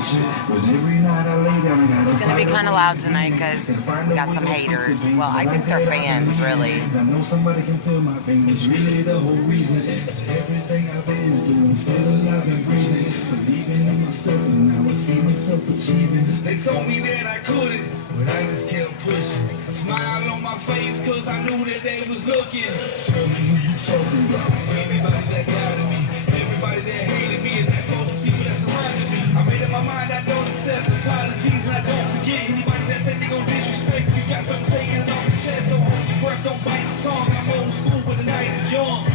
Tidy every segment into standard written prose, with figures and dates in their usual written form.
It's going to be kind of loud tonight because we got some haters. Well, I think they're fans, really. I know somebody can feel my pain. It's really the whole reason. Everything I've been through, still alive and breathing. Believing in myself, and now I see myself achieving. They told me that I couldn't, but I just kept pushing. Smile on my face, cause I knew that they was looking. Tell me who you talking about. Everybody that doubted me, everybody that hated me, and that's all the people that surrounded me. I made up my mind, I don't accept apologies, and I don't forget anybody that think they gon' disrespect you. Got something taken off your chest, so hold your breath, don't bite your tongue. I'm old school, but the night is young.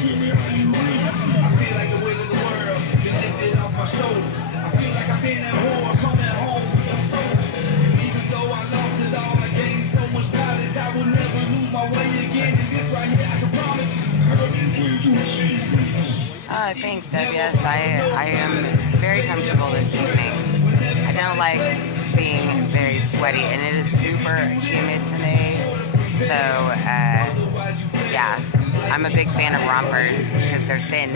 Feel me how you really feel. I feel like the weight of the world been lifted off my shoulders. I feel like I've been at war, coming home with no soldiers. And even though I lost it all, I gained so much knowledge, I will never lose my way again. And this right here, I can promise. How do you plan to achieve this? Thanks, Deb. Yes, I am very comfortable this evening. I don't like being very sweaty, and it is super humid today. So, yeah, I'm a big fan of rompers because they're thin.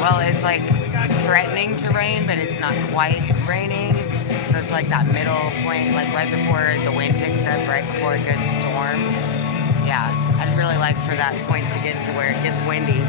Well, it's like threatening to rain, but it's not quite raining. So it's like that middle point, like right before the wind picks up, right before a good storm. Yeah, I'd really like for that point to get to where it gets windy.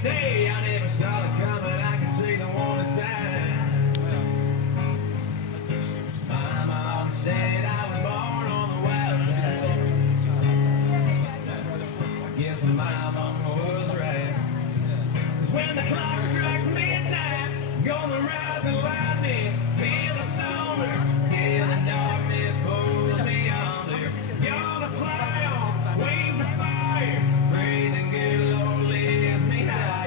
Say I never saw it coming, I can see the warning sign. My mom said I was born on the wild side. I guess my mama was right. 'Cause when the clock strikes midnight, gonna rise and find me. Feel the thunder, feel the darkness pulls me under. Gonna fly on wings of fire, breathing good, Lord lifts me higher.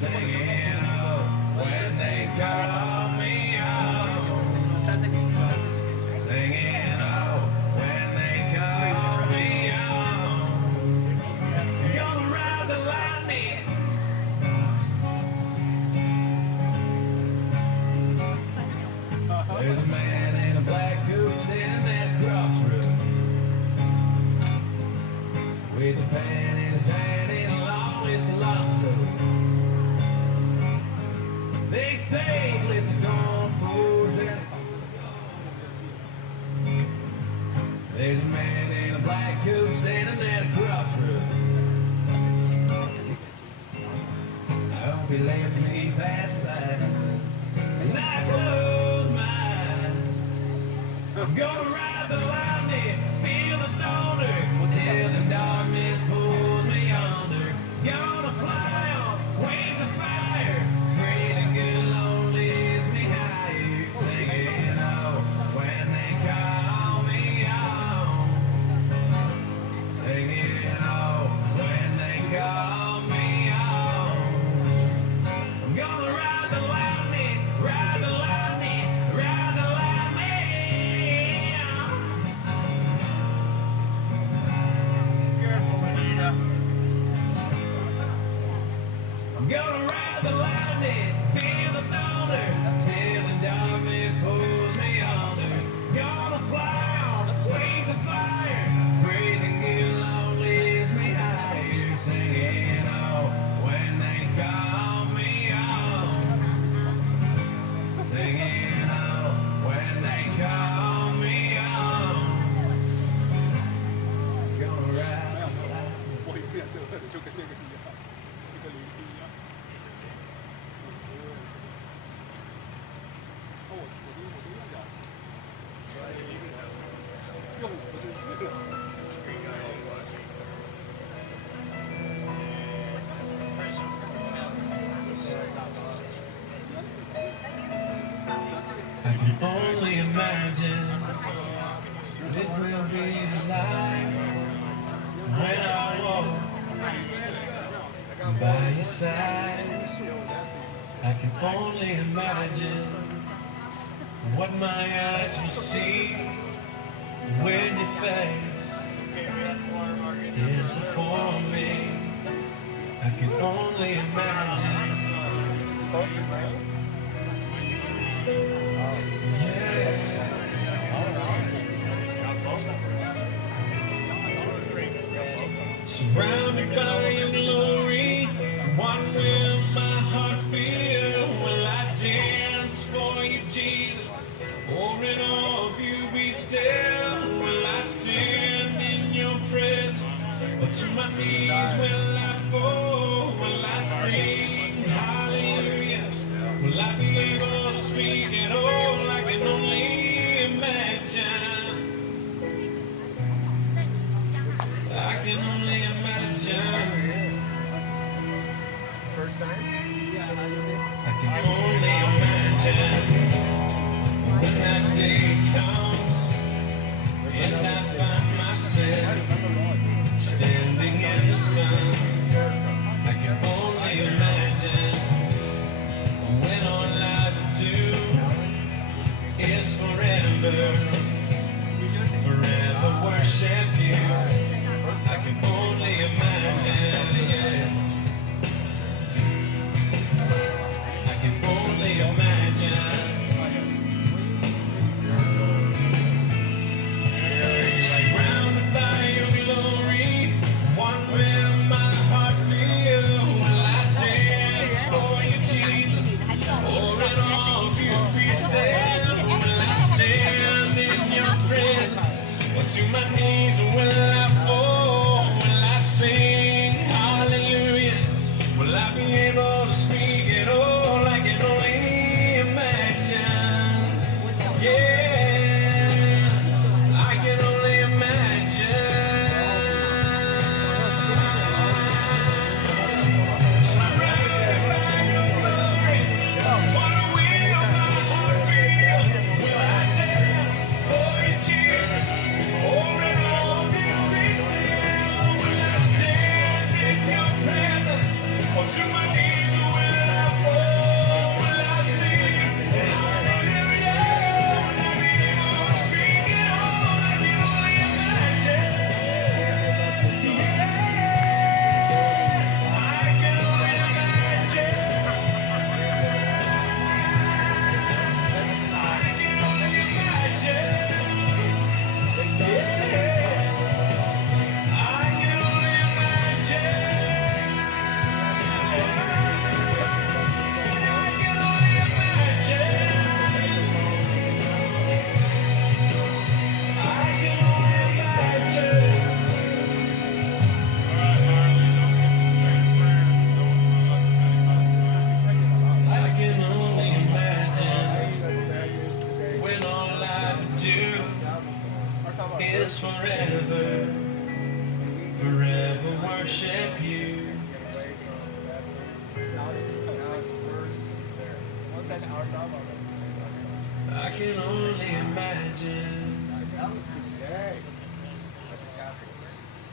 Singing, oh, when they call me on. Singing, oh, when they call me on. Gonna ride the lightning. There's a man in a black coat standing at the crossroads with a pen in his hand and a long list of lost souls. They say let the dawn falls down. There's a man in a black coat standing at a crossroads. I hope he lets me pass by. And I close my eyes. I'm gonna ride the lightning, feel the thunder, till the darkness pulls I can only imagine it will be like when I walk by your side. I can only imagine what my eyes will see when your face is before me. I can only imagine. Surrounded by your glory, what will my heart feel? Will I dance for you, Jesus? Or in awe of you be still? Will I stand in your presence? Or to my knees will I fall? Will I sing hallelujah? Will I be able to speak at all? I can only imagine. I can only imagine. First time? I can only imagine when that day comes and I find myself standing in the sun. I can only imagine when all I will do is forever worship you. I can only imagine, yeah. I can only imagine. Surrounded by your glory, what will my heart feel? Will I dance for you, Jesus? Or in all of you be still? Will I stand in your presence? Or to my knees will I fall? Will I sing hallelujah? Will I be able to speak at all? I can only imagine. Yeah, I can only imagine. Surrounded by your glory, what will my heart feel? Will I dance for you, Jesus? Or in all of you be still? Will I stand in your presence? Or to my knees will I fall? Will I sing hallelujah? Will I be able to speak at all? I can only imagine. Yeah, I can only imagine. I can only imagine. Yeah, I can only when all I do is forever worship you. I can only imagine.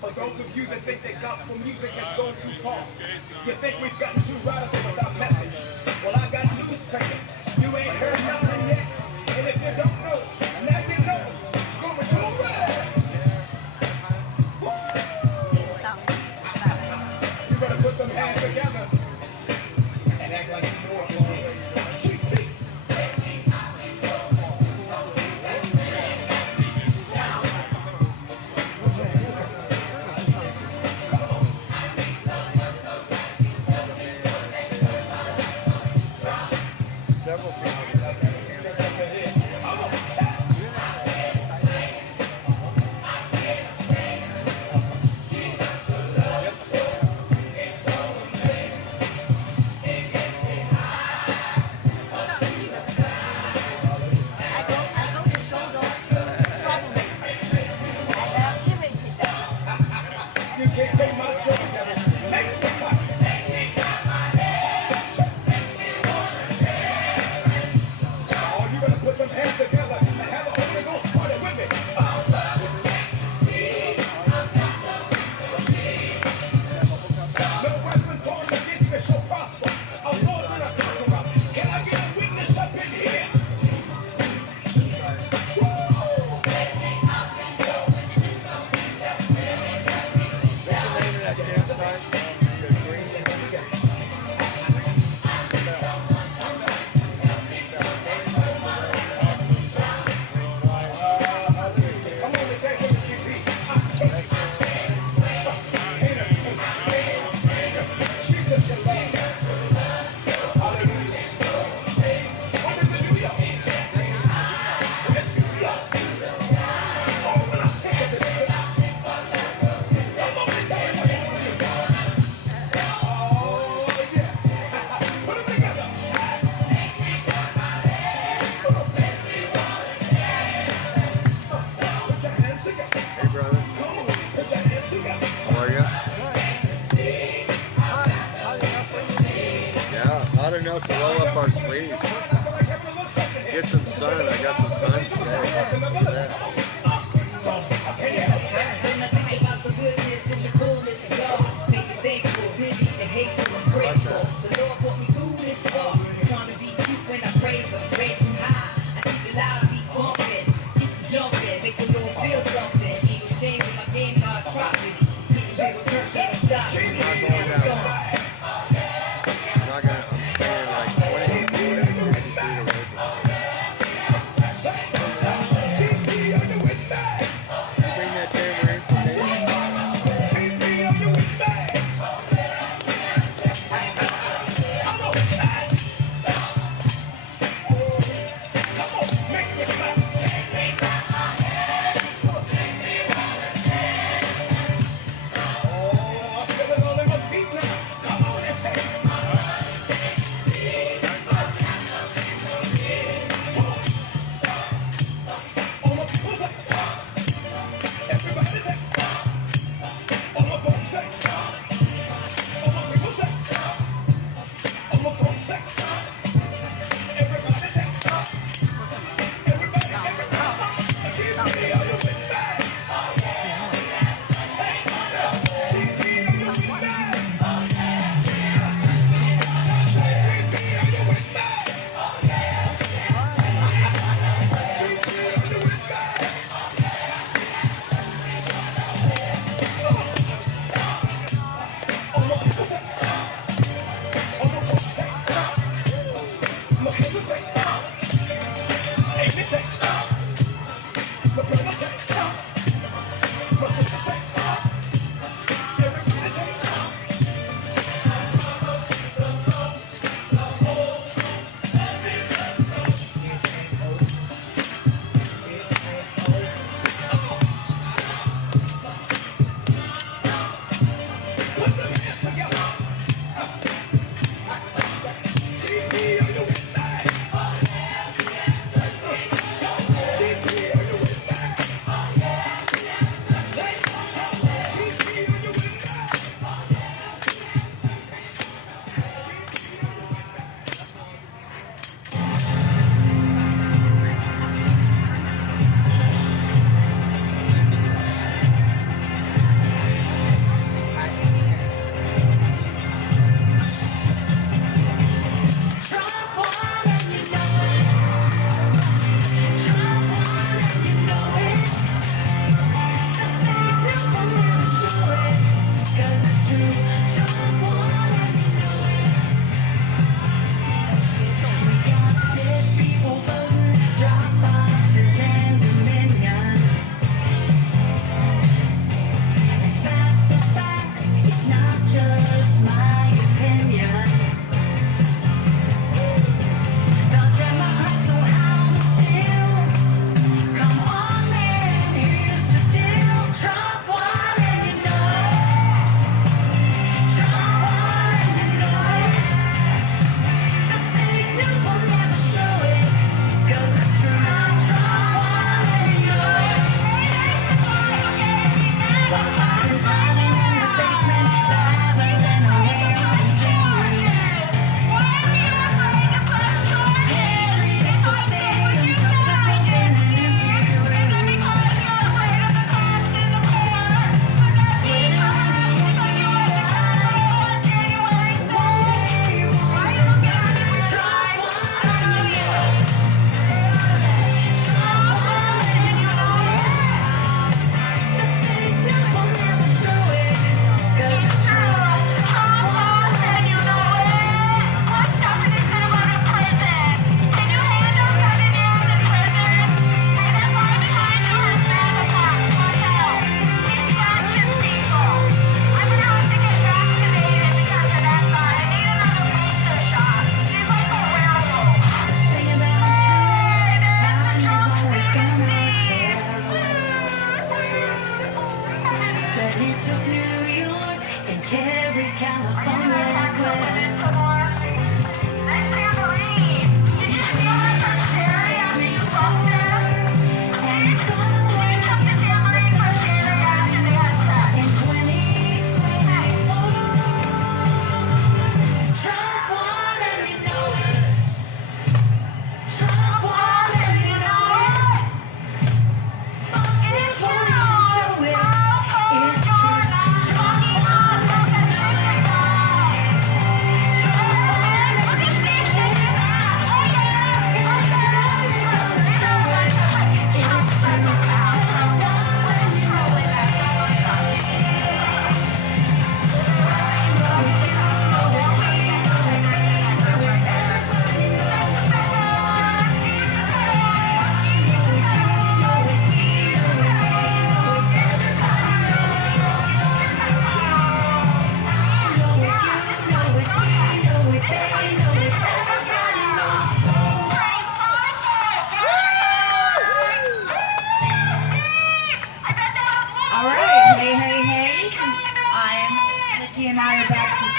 For those of you that think that gospel music has gone too far, you think we've gotten too radical with our message. Well, I got news for you. You ain't heard nothing yet. And if you don't know, now you know. Going to you better put them hands together and act like you know what we're doing. something else to roll up our sleeves. Get some sun. I got some sun today. Look at that.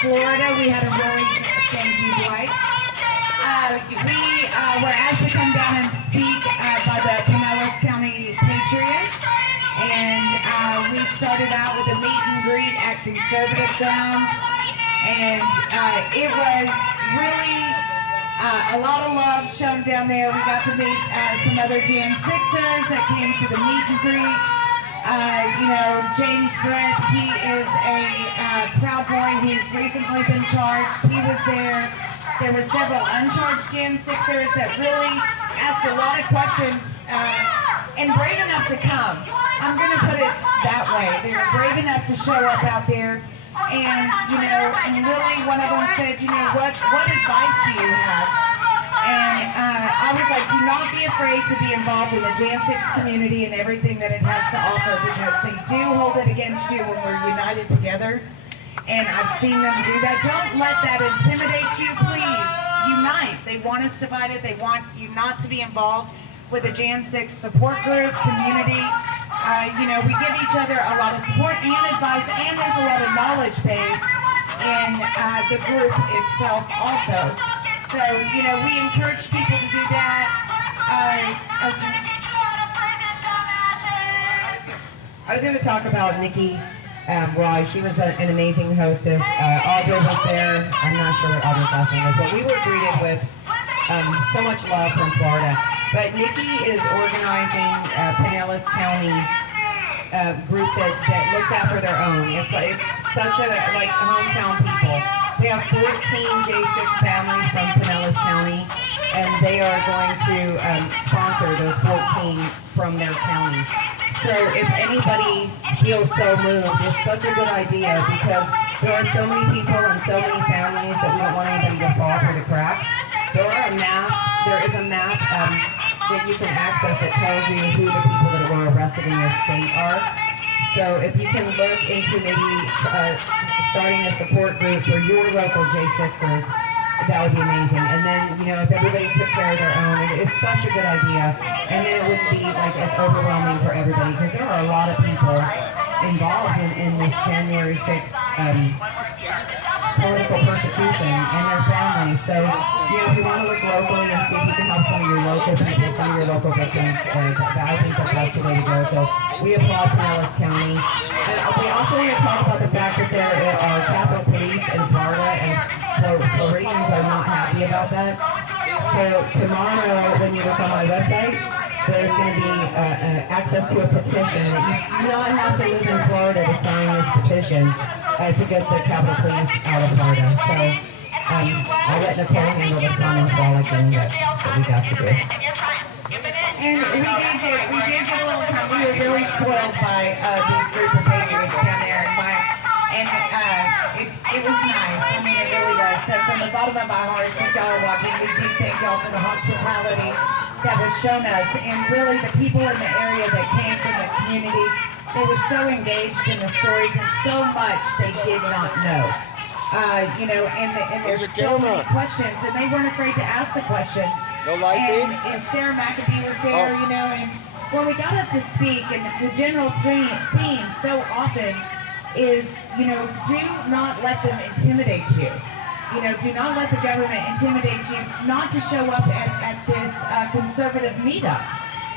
Florida. We had a really, thank you, Dwight. We were asked to come down and speak by the Pinellas County Patriots. And we started out with a meet and greet at Conservative Grounds. And it was really a lot of love shown down there. We got to meet some other Jan Sixers that came to the meet and greet. You know, James Brett, he is a proud boy. He's recently been charged. He was there. There were several uncharged Jan Sixers that really asked a lot of questions and brave enough to come. I'm going to put it that way. They were brave enough to show up out there. And, you know, and really one of them said, you know, what advice do you have? And I was like, do not be afraid to be involved in the Jan 6 community and everything that it has to offer, because they do hold it against you when we're united together. And I've seen them do that. Don't let that intimidate you, please. Unite. They want us divided. They want you not to be involved with the Jan 6 support group, community. You know, we give each other a lot of support and advice, and there's a lot of knowledge base in the group itself also. So, you know, we encourage people to do that. I was going to talk about Nikki Roy. She was an amazing hostess. Audrey was there. I'm not sure what Audrey's last name is, but we were greeted with so much love from Florida. But Nikki is organizing Pinellas County group that looks after their own. It's such a like hometown people. We have 14 J6 families from Pinellas County, and they are going to sponsor those 14 from their county. So if anybody feels so moved, it's such a good idea, because there are so many people and so many families that we don't want anybody to fall through the cracks. There is a map that you can access that tells you who the people that were arrested in your state are. So if you can look into maybe starting a support group for your local J6ers, that would be amazing. And then, you know, if everybody took care of their own, it's such a good idea. And then it wouldn't be like as overwhelming for everybody, because there are a lot of people involved in this January 6th political persecution and their families. So, you know, if you want to look locally and see if you can help some of your local people, some of your local victims, I think that's the way to go. So we applaud Pinellas County. And we also want to talk about the fact that there are Capitol Police in Florida, and Floridians are not happy about that. So tomorrow, when you look on my website, there's going to be access to a petition. You do not have to live in Florida to sign this petition to get the Capitol Police out of Florida. So I'll let Nicole handle the fun and frolic that we got to do. And we did get a little time. We were really spoiled by these group of patriots down there, and it was nice. I mean, it really was. So from the bottom of my heart, since y'all are watching, we do thank y'all for the hospitality that was shown us, and really the people in the area that came from the community. They were so engaged in the stories, and so much they did not know. You know, and there's so many questions, and they weren't afraid to ask the questions. No light feed? And Sarah McAfee was there, you know, and when we got up to speak, and the general theme so often is, you know, do not let them intimidate you. You know, do not let the government intimidate you not to show up at this conservative meetup.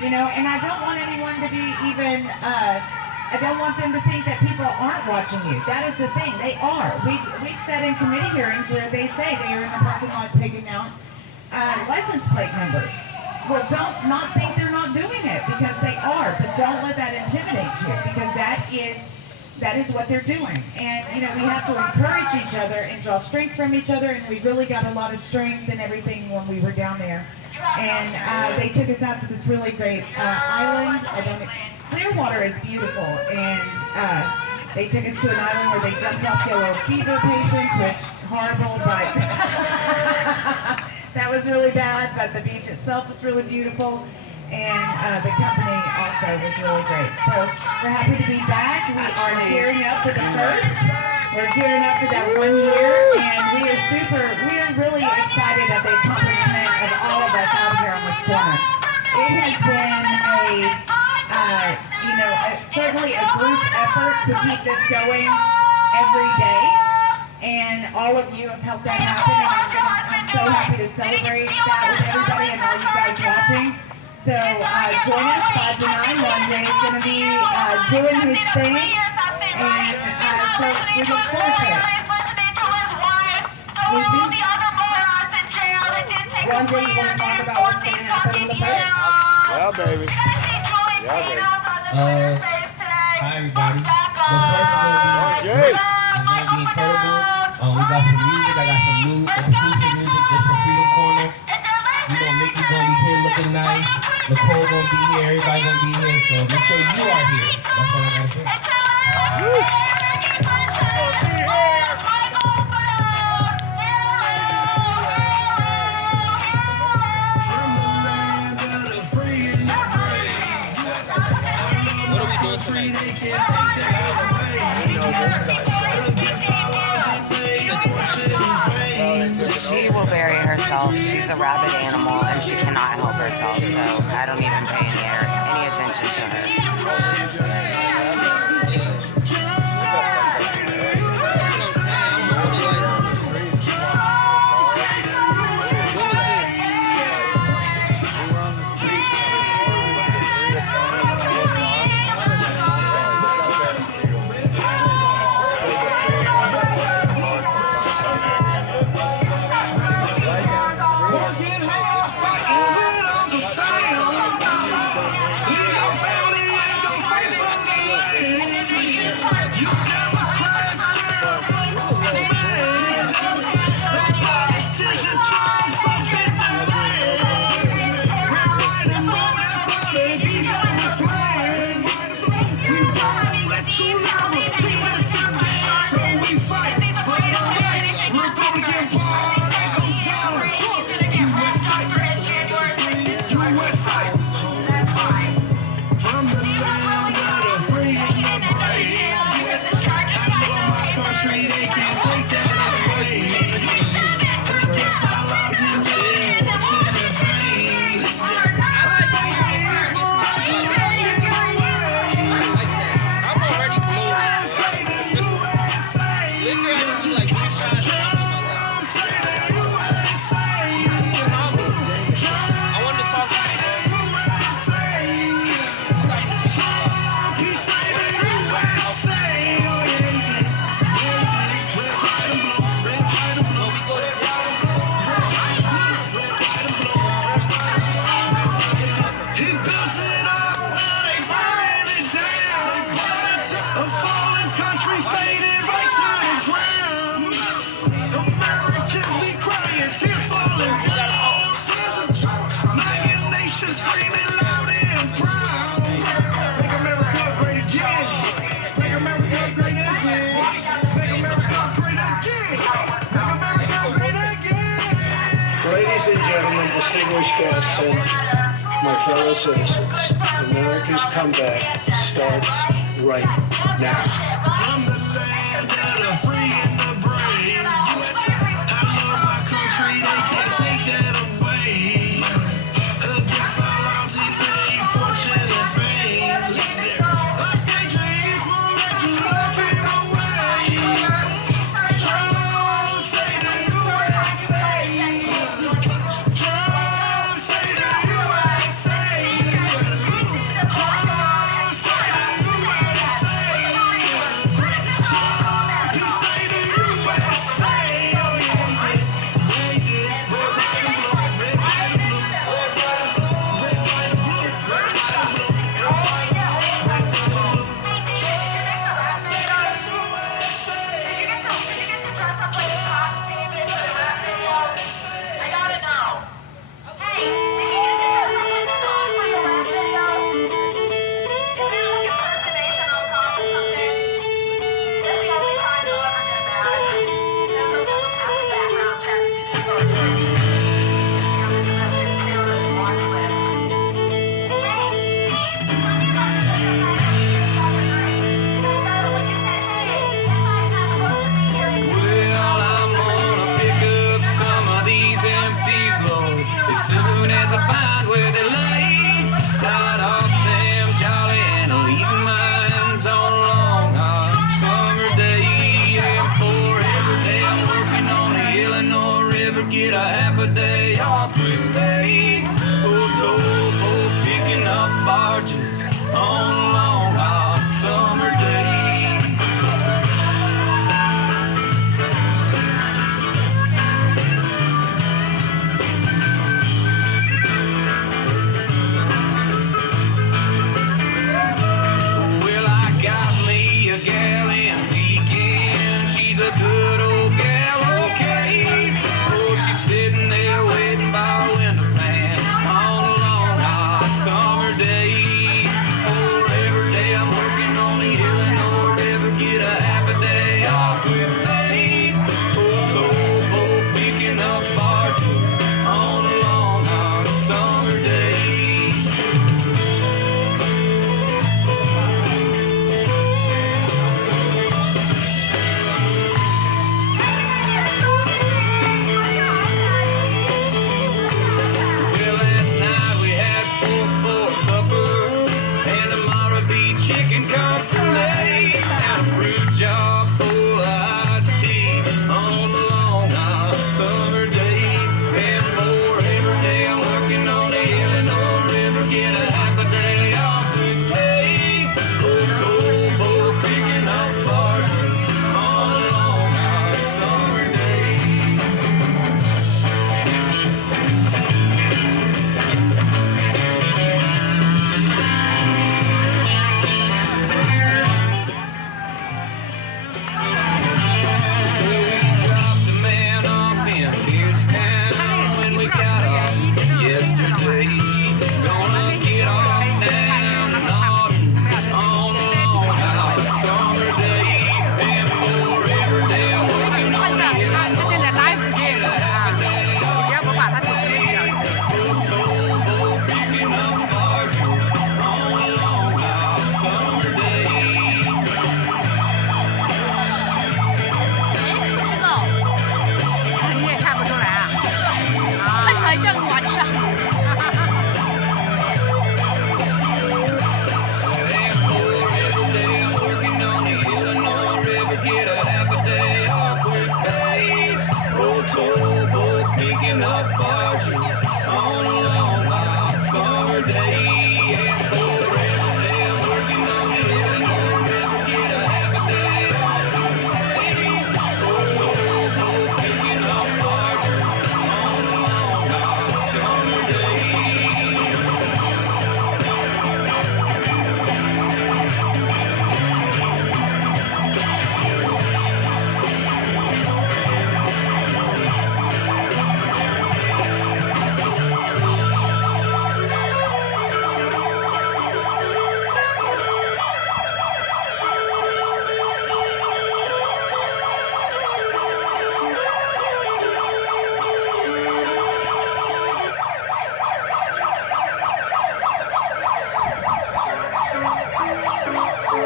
You know, and I don't want anyone to be even, I don't want them to think that people aren't watching you. That is the thing, they are. We've sat in committee hearings where they say they are in the parking lot taking out license plate numbers. Well, don't not think they're not doing it, because they are, but don't let that intimidate you, because that is what they're doing. And, you know, we have to encourage each other and draw strength from each other, and we really got a lot of strength and everything when we were down there. And they took us out to this really great island. Clearwater is beautiful, and they took us to an island where they dumped off yellow fever patients, which horrible, but that was really bad. But the beach itself was really beautiful, and the company also was really great. So we're happy to be back. We are gearing up for the first. We're gearing up for that 1 year, and we are really excited at the accomplishment of all of us out here on this corner. It has been certainly a group effort to keep this going every day. and all of you have helped that happen, and I'm so happy to celebrate that with everybody and all you guys watching. So join us 5 to 9. Ron J is going to be doing his thing, and so we look forward to it. Ron J, you want to talk about what's going to happen on the first? Yeah, baby. Yeah, baby. Hi everybody. The first is gonna be incredible. We got some music. I got some new exclusive music just for Freedom Corner. You know, Mickey's gonna be here looking nice. Nicole gonna be here. Everybody gonna be here. So make sure you are here. That's all I gotta say. What are we doing tonight? She will bury herself. She's a rabid animal and she cannot help herself, so I don't even pay any attention to her. Ladies and gentlemen, distinguished guests, and my fellow citizens, America's comeback starts right now. Say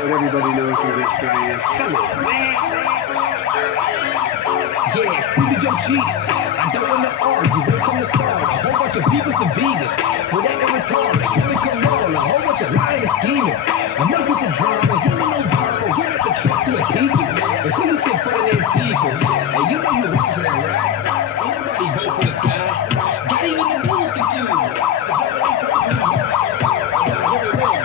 what everybody knows who this guy is. Come on, man. Yeah, CBJ cheat. I don't want to argue. Welcome to start. A whole bunch of people some vegans. Well, that ain't retarded. Here we come on. A whole bunch of lying and scheming. Enough with the drama. Here we no purple. We're at the truck to the people. And please get fun of their people. And you know you want that, right? Ain't nobody vote for this guy. Got even the news confused.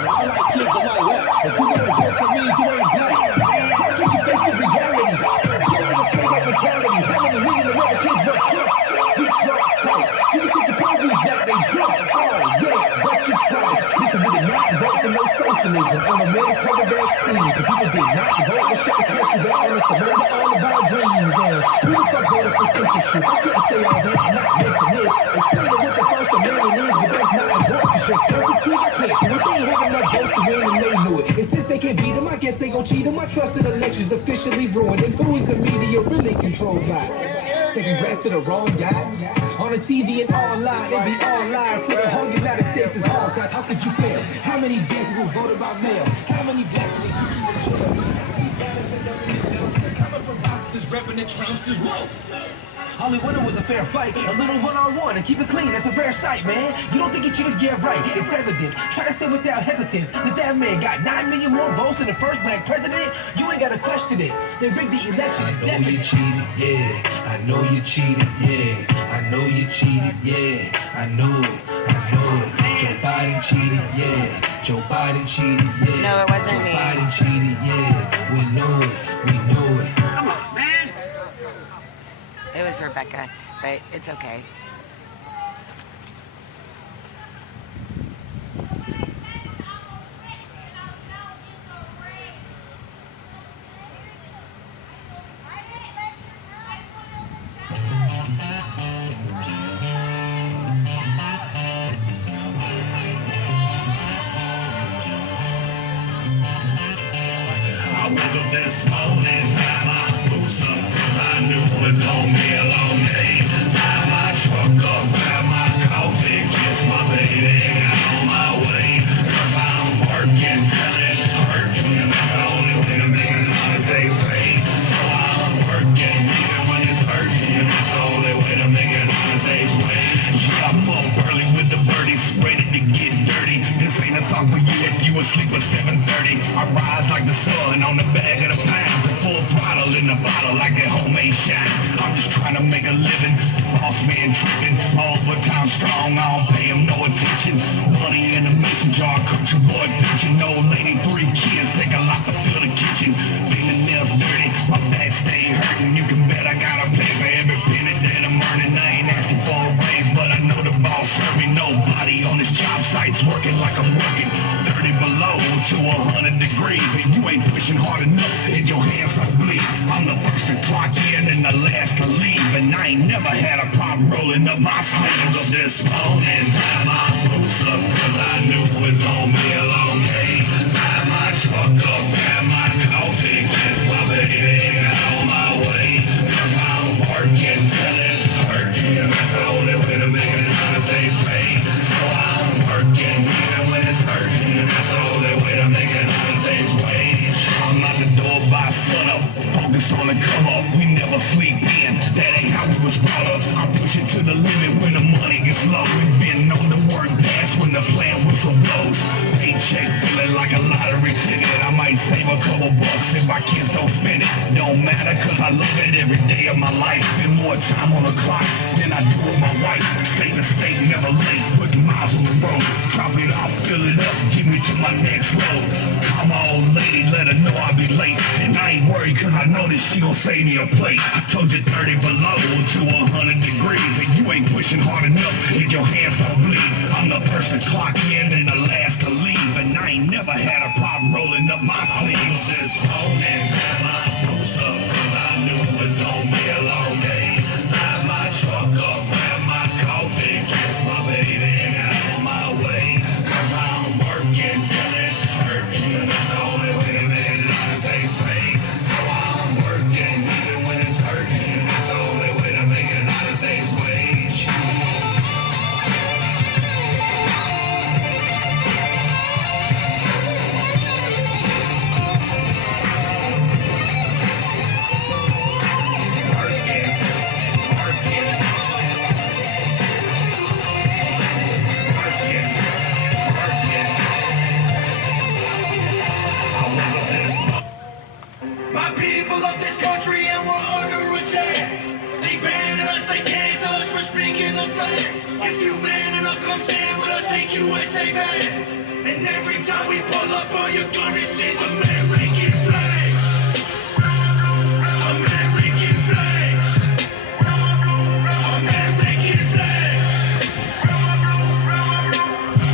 I like kids on my left. If you never vote for me, you ain't black. Why can't you face the reality? Get on the straight up mentality. How many million of other kids but Trump? We Trump tight. You can take the police back, they Trump. Oh, yeah, but you tried. Listen, we did not vote for no socialism on a mandatory vaccine. The people did not vote to shut the country down and surrender all of our dreams. And who the fuck voted for censorship? I couldn't say all that, not mention this. Explain what the First Amendment is, but that's not important. Just constitute the clip. If they ain't have enough votes to win, and they knew it. And since they can't beat them, I guess they gon' cheat them. I trust that elections officially ruined. And who is the media really controlled by? Say congrats to the wrong guy. On the TV and online, and be online. So the whole United States is all God. How could you fail? How many black people voted by mail? How many black people coming from boxes, repping the Trumpsters? Whoa! All he wanted was a fair fight, a little one-on-one, and keep it clean. That's a rare sight, man. You don't think he cheated? Yeah, right. It's evident. Try to say without hesitance that that man got 9 million more votes than the first black president. You ain't got to question it. They rigged the election. I know you cheated, yeah. I know you cheated, yeah. I know you cheated, yeah. I know it. I know it. Joe Biden cheated, yeah. Joe Biden cheated, yeah. No, it wasn't me. Joe Biden cheated, yeah. We know it. We know it. Come on, man. It was Rebecca, but it's okay. I woke up this morning, had my boots up, 'cause I knew it was gonna be a long day. Had my truck up, had my coffee, kissed my baby, and got on my way. 'Cause I'm working till it's hurting, and that's the only way to make an honest day's pay. So I'm working even when it's hurting, and that's the only way to make an honest day's wage. I'm up early with the birdies, ready to get dirty. This ain't a song for you if you asleep at 7:30. I rise like the sun on the bag of the pounds, and full throttle in the bottle like that homemade shine. I'm just trying to make a living, boss man tripping, overtime strong, I don't pay him no attention. Money in the mason jar, country boy bitchin', old lady, 3 kids, take a lot to fill the kitchen. Fingernails dirty, my back stay hurting, you can bet I gotta pay for every penny that I'm earning. I ain't asking for a raise, but I know the boss serve me. Nobody on this job site's working like I'm working. 30 below to 100 degrees, and you ain't pushing hard enough, and your hands start bleed. I'm the first to clock in and the last to leave, and I ain't never had a problem rolling up my sleeves. Of this morning, had my boots up, 'cause I knew it was gonna be a long day. Had my truck up, had my coffee, kissed my baby, and got on my way. 'Cause I'm working till it's hurting, and that's the only way to make an honest day's pay. So I'm working even when it's hurting, and that's the only way to make an honest day's wage. I'm out the door by sunup, focused on the come up. We never sleep in, that ain't how we was brought up. I push it to the limit when the money gets low. We've been on the work pass when the plan whistle blows. Paycheck feeling like a lottery ticket. I might save a couple bucks if my kids don't spend it. Don't matter, 'cause I love it every day of my life. Spend more time on the clock than I do with my wife. State to state, never late, putting miles on the road. Drop it off, fill it up, get me to my next road. Call my old lady, let her know I'll be late. And I ain't worried, 'cause I know that she gon' save me a plate. I told you 30 below to 100 degrees, and you ain't pushing hard enough, and your hands don't bleed. I'm the first to clock in and the last to leave, and I ain't never had a problem rolling up my sleeves. This morning, had my boots up, 'cause I knew it was gonna be a long day. Had my truck up, had my coffee, kissed my baby, and got on my way. 'Cause I'm working till it's hurting, and that's the only way to make an honest day's pay. So I'm working even when it's hurting, and that's the only way to make an honest day's wage. people of this country and we're under attack. They banning us, they cancel us for speaking the fact. If you man enough, come stand with us, take USA back. And every time we pull up, all you're gonna see is American flag. American flag. American flag.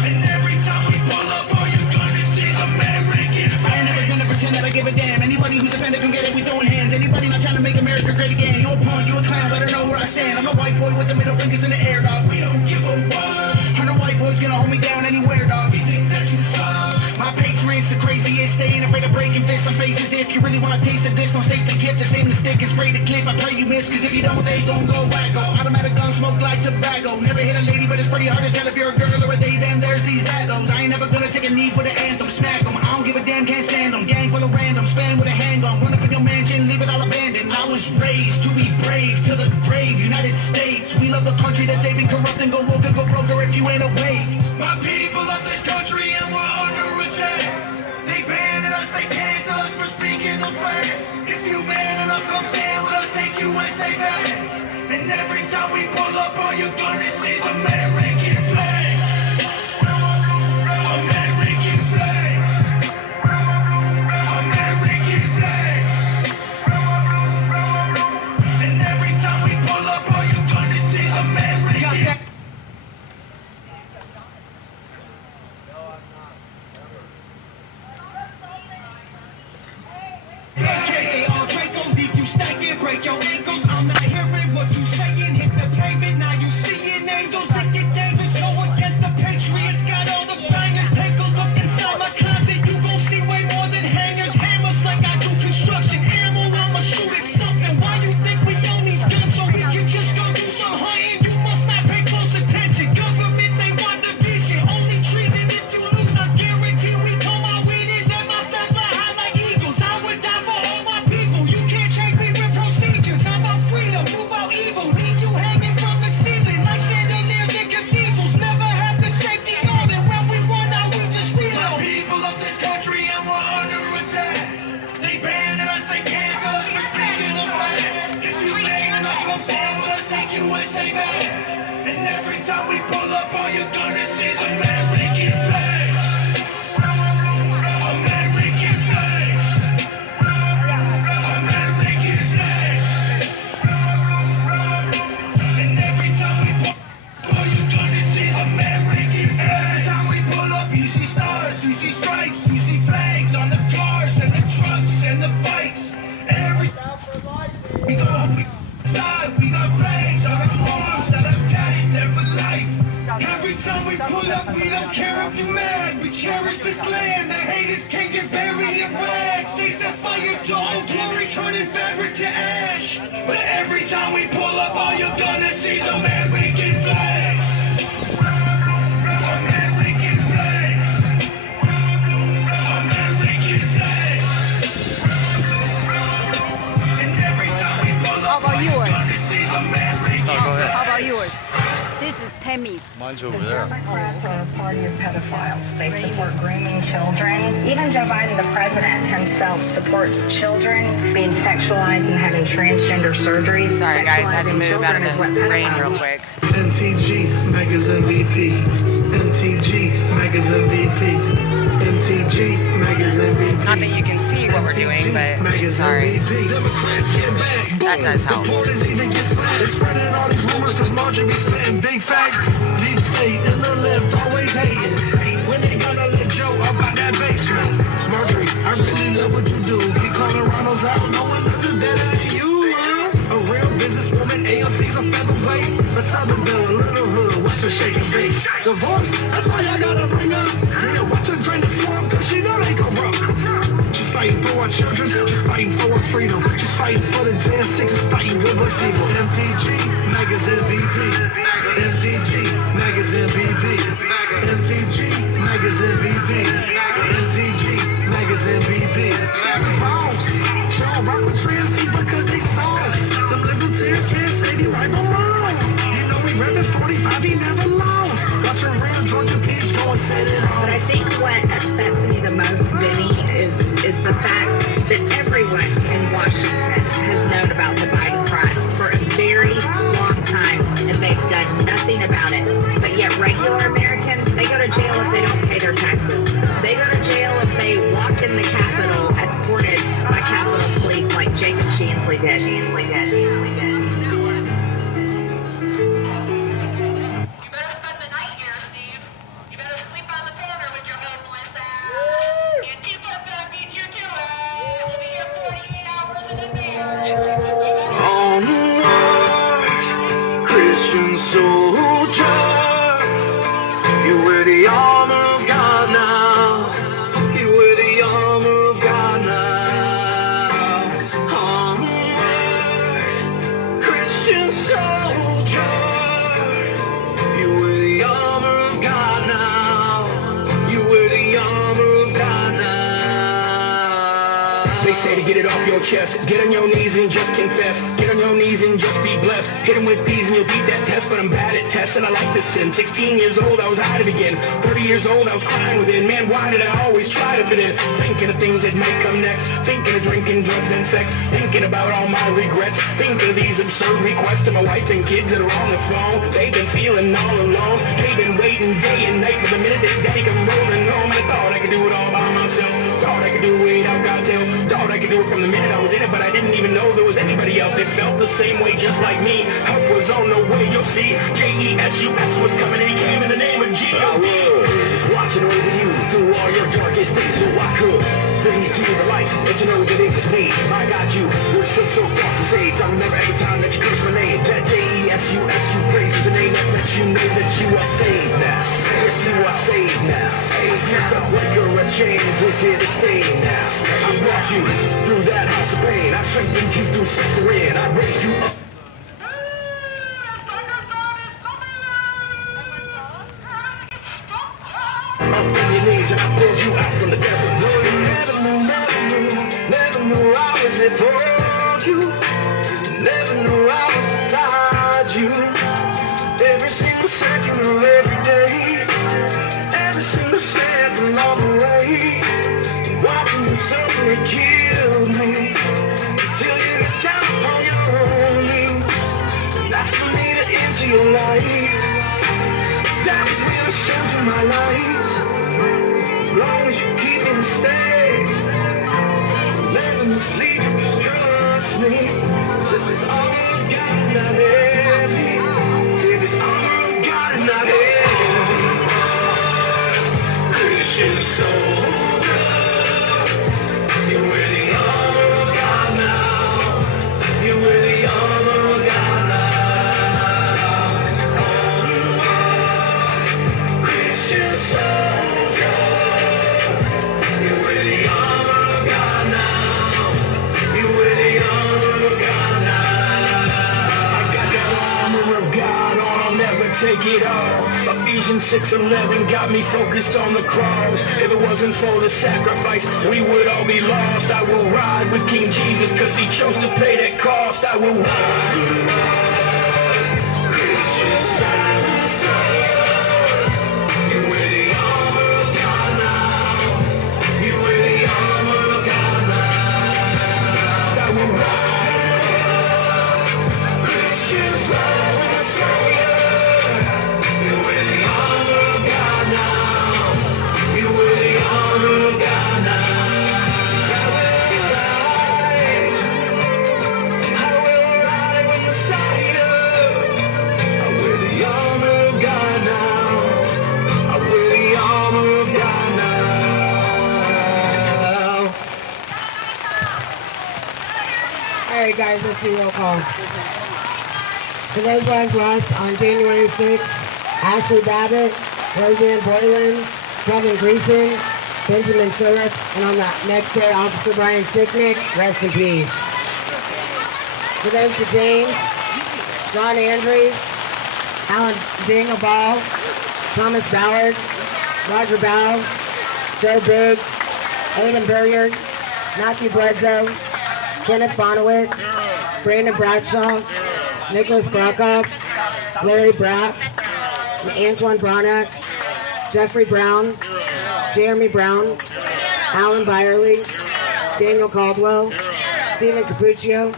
And every time we pull up, all you're gonna see is American flag. I ain't never gonna pretend that I give a damn. Anybody who's offended can get it, we throwing hands. Anybody not trying to make America great again. You a punk, you a clown, better know where I stand. I'm a white boy with the middle fingers in the air, dog. We don't give a fuck. I know white boys gonna hold me down anywhere, dog. You think that you suck? My patriots the craziest. They ain't afraid of breaking fists on faces. If you really wanna taste of this, don't take the gift. The same the stick and spray the clip. I pray you miss, cause if you don't, they gon' go wacko. Automatic gun smoke like tobacco. Never hit a lady, but it's pretty hard to tell if you're a girl or a they, them. There's these dazzles. I ain't never gonna take a knee for the anthem. Smack them. I don't give a damn, can't stand them. Gang full of random. Span with a handgun. Run up in your mansion, leave it all abandoned. I was raised to be brave to the grave. United States. We love the country that they've been corrupting. Go woke and go broker if you ain't awake. My people of this country and we're under attack. They banning us, they cancel us for speaking the fact. If you man enough, come stand with us, take USA back. And every time we pull up, all you're gonna see is American flag. American flag. American flag. And every time we pull up, all you're gonna see is American flag. AKA all Draco, leave you stacking, break your ankles. I'm not hearing what you saying. Hit the pavement, now you seeing angels. Like it dangerous, go against the Patriots. Got all the bangers. Take a look inside my closet. You gon' see way more than hangers. Hammers like I do construction. Ammo, I'ma shoot at something. Why you think we own these guns? So we can just go do some hunting. You must not pay close attention. Government, they want division. Only treason if you lose. I guarantee we come out with it. Then my fly high like eagles. I would die for all my people. You can't change me with procedures. I'm about freedom, move out evil. Leave you hanging from the ceiling like chandeliers in cathedrals. Never have the safety on it. When we run out, we just reload. People of this country and we're under attack. They banning us, they cancel us for speaking the fact. If you man enough, come stand with us, take USA back. And every time we pull up, all you're gonna see is American flag. American flag. American flag. And every time we pull up, all you're gonna see is American flag. Every time we pull up, you see stars, you see stripes, you see flags on the cars and the trucks and the bikes. Every we go outside, we got flags on our arms that are tatted there for life. Every time we pull up, we don't care if you're mad. We cherish this land. The haters can't get buried in rags. They set fire to old glory, turning fabric to ash. But every time we pull up, all you're gonna see is American flags. American flags. American flags. And every time we pull up, How about yours? all you're gonna see is American Oh, go ahead. How about yours? This is Tammy's. Mine's over there. Democrats are a party of pedophiles. They support grooming children. Even Joe Biden, the president himself, supports children being sexualized and having transgender surgeries. Sorry guys, I had to move out of the rain real quick. MTG Magazine VP. MTG Magazine VP. MTG Magazine VP. Not that you can see what we're doing, but sorry. That does help. Spreading all these rumors 'cause Marjorie spitting big facts. Deep state and the left always hating. When they gonna let Joe about that basement? Marjorie, I really love what you do. Keep calling Ronald's out, no one does it better than you. A real businesswoman, AOC's a featherweight. A Southern Belle, a little hood, watch her shake and bake. Divorce, that's why I gotta bring up. Yeah, watch her drain the swamp, 'cause she know they corrupt. She's fighting for our children, she's fighting for our freedom. She's fighting for the Jan 6, she's fighting with her people. MTG Magazine VP. MTG Magazine VP. MTG Magazine VP. MTG Magazine VP. She's a boss. She don't rock with trends, see, because they soft. Them libertarians can't say they right or wrong. You know we reppin' 45, he never lost. Watch a real Georgia peach go and set it off. But I think what upsets me the most, Benny, is the fact that everyone in Washington has known about the Biden crimes for a very long time, and they've done nothing about it. But yet regular Americans, they go to jail if they don't pay their taxes. They go to jail if they walk in the Capitol escorted by Capitol Police like Jacob Chansley did. Christian soldier, you wear the armor of God now. You wear the armor of God now. Onward, Christian soldier, you wear the armor of God now. You wear the armor of God now. They say to get it off your chest, get on your knees and just confess. Get on your knees and just be blessed. Hit them with these and you'll beat that test, but I'm bad at tests and I like to sin. 16 years old, I was high to begin. 30 years old, I was crying within. Man, why did I always try to fit in? Thinking of things that might come next. Thinking of drinking, drugs, and sex. Thinking about all my regrets. Thinking of these absurd requests to my wife and kids that are on the phone. They've been feeling all alone. They've been waiting day and night for the minute that daddy come rolling home. I thought I could do it all by myself. Thought I could do it without God's help. Thought I could do it from the minute I was in it, but I didn't even know there was anybody else that felt the same way just like me. Help was on the way, you'll see. Jesus was coming and he came in the name of Jesus. I was just watching over you through all your darkest days, so I could bring you to the light, let you know that it was me. I got you. You're so far from saved. I remember every time that you curse my name. That Jesus, you praise is the name that lets you know that you are saved now. Yes, you are saved now. It's not the breaker of chains is here to stay now. I brought you through that house of pain. I strengthened you through suffering. I raised you up. Up on your knees and I pulled you out from the devil. No, you never knew I was there for you. Never knew I was beside you. Every single second of every day. Every single step along the way. Watching you suffer, it killed me. Till you got down on your knees. That's for me to enter your life. That was when I showed you my light. As long as you keep me stay, never mislead you, just trust me. So this armor of God is not heavy. Say this armor of God is not heavy. Christian soldier, you wear the armor of God now. You wear the armor of God now. Christian soldier, you wear the armor of God now. You wear the armor of God now. I got that armor of God on, I'll never take it off. Ephesians 6:11 got me focused on the cross. If it wasn't for the sacrifice, we would all be lost. I will ride with King Jesus, cause he chose to pay that cost. I will ride. Alright guys, let's do roll call. For those lives lost on January 6th, Ashley Babbitt, Roseanne Boylan, Kevin Greason, Benjamin Phillips, and on the next day, Officer Brian Sicknick, rest in peace. For those to James, John Andrews, Alan Dingaball, Thomas Ballard, Roger Bow, Joe Biggs, Aiden Billiard, Matthew Bledsoe, Kenneth Bonowitz, Brandon Bradshaw, Nicholas Brokoff, Larry Bratt, Antoine Bronack, Jeffrey Brown, Jeremy Brown, Alan Byerly, Daniel Caldwell, Stephen Capuccio,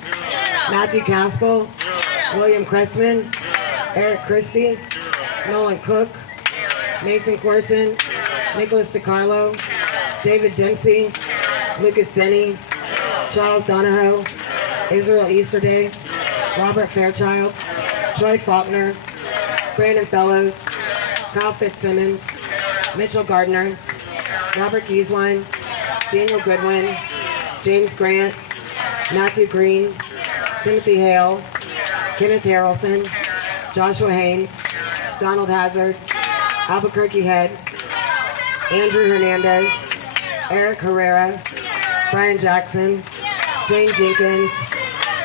Matthew Caspel, William Crestman, Eric Christie, Nolan Cook, Mason Corson, Nicholas DiCarlo, David Dempsey, Lucas Denny, Charles Donahoe, Israel Easterday, Robert Fairchild, Troy Faulkner, Brandon Fellows, Kyle Fitzsimmons, Mitchell Gardner, Robert Gieswine, Daniel Goodwin, James Grant, Matthew Green, Timothy Hale, Kenneth Harrelson, Joshua Haynes, Donald Hazard, Albuquerque Head, Andrew Hernandez, Eric Herrera, Brian Jackson, Shane Jenkins,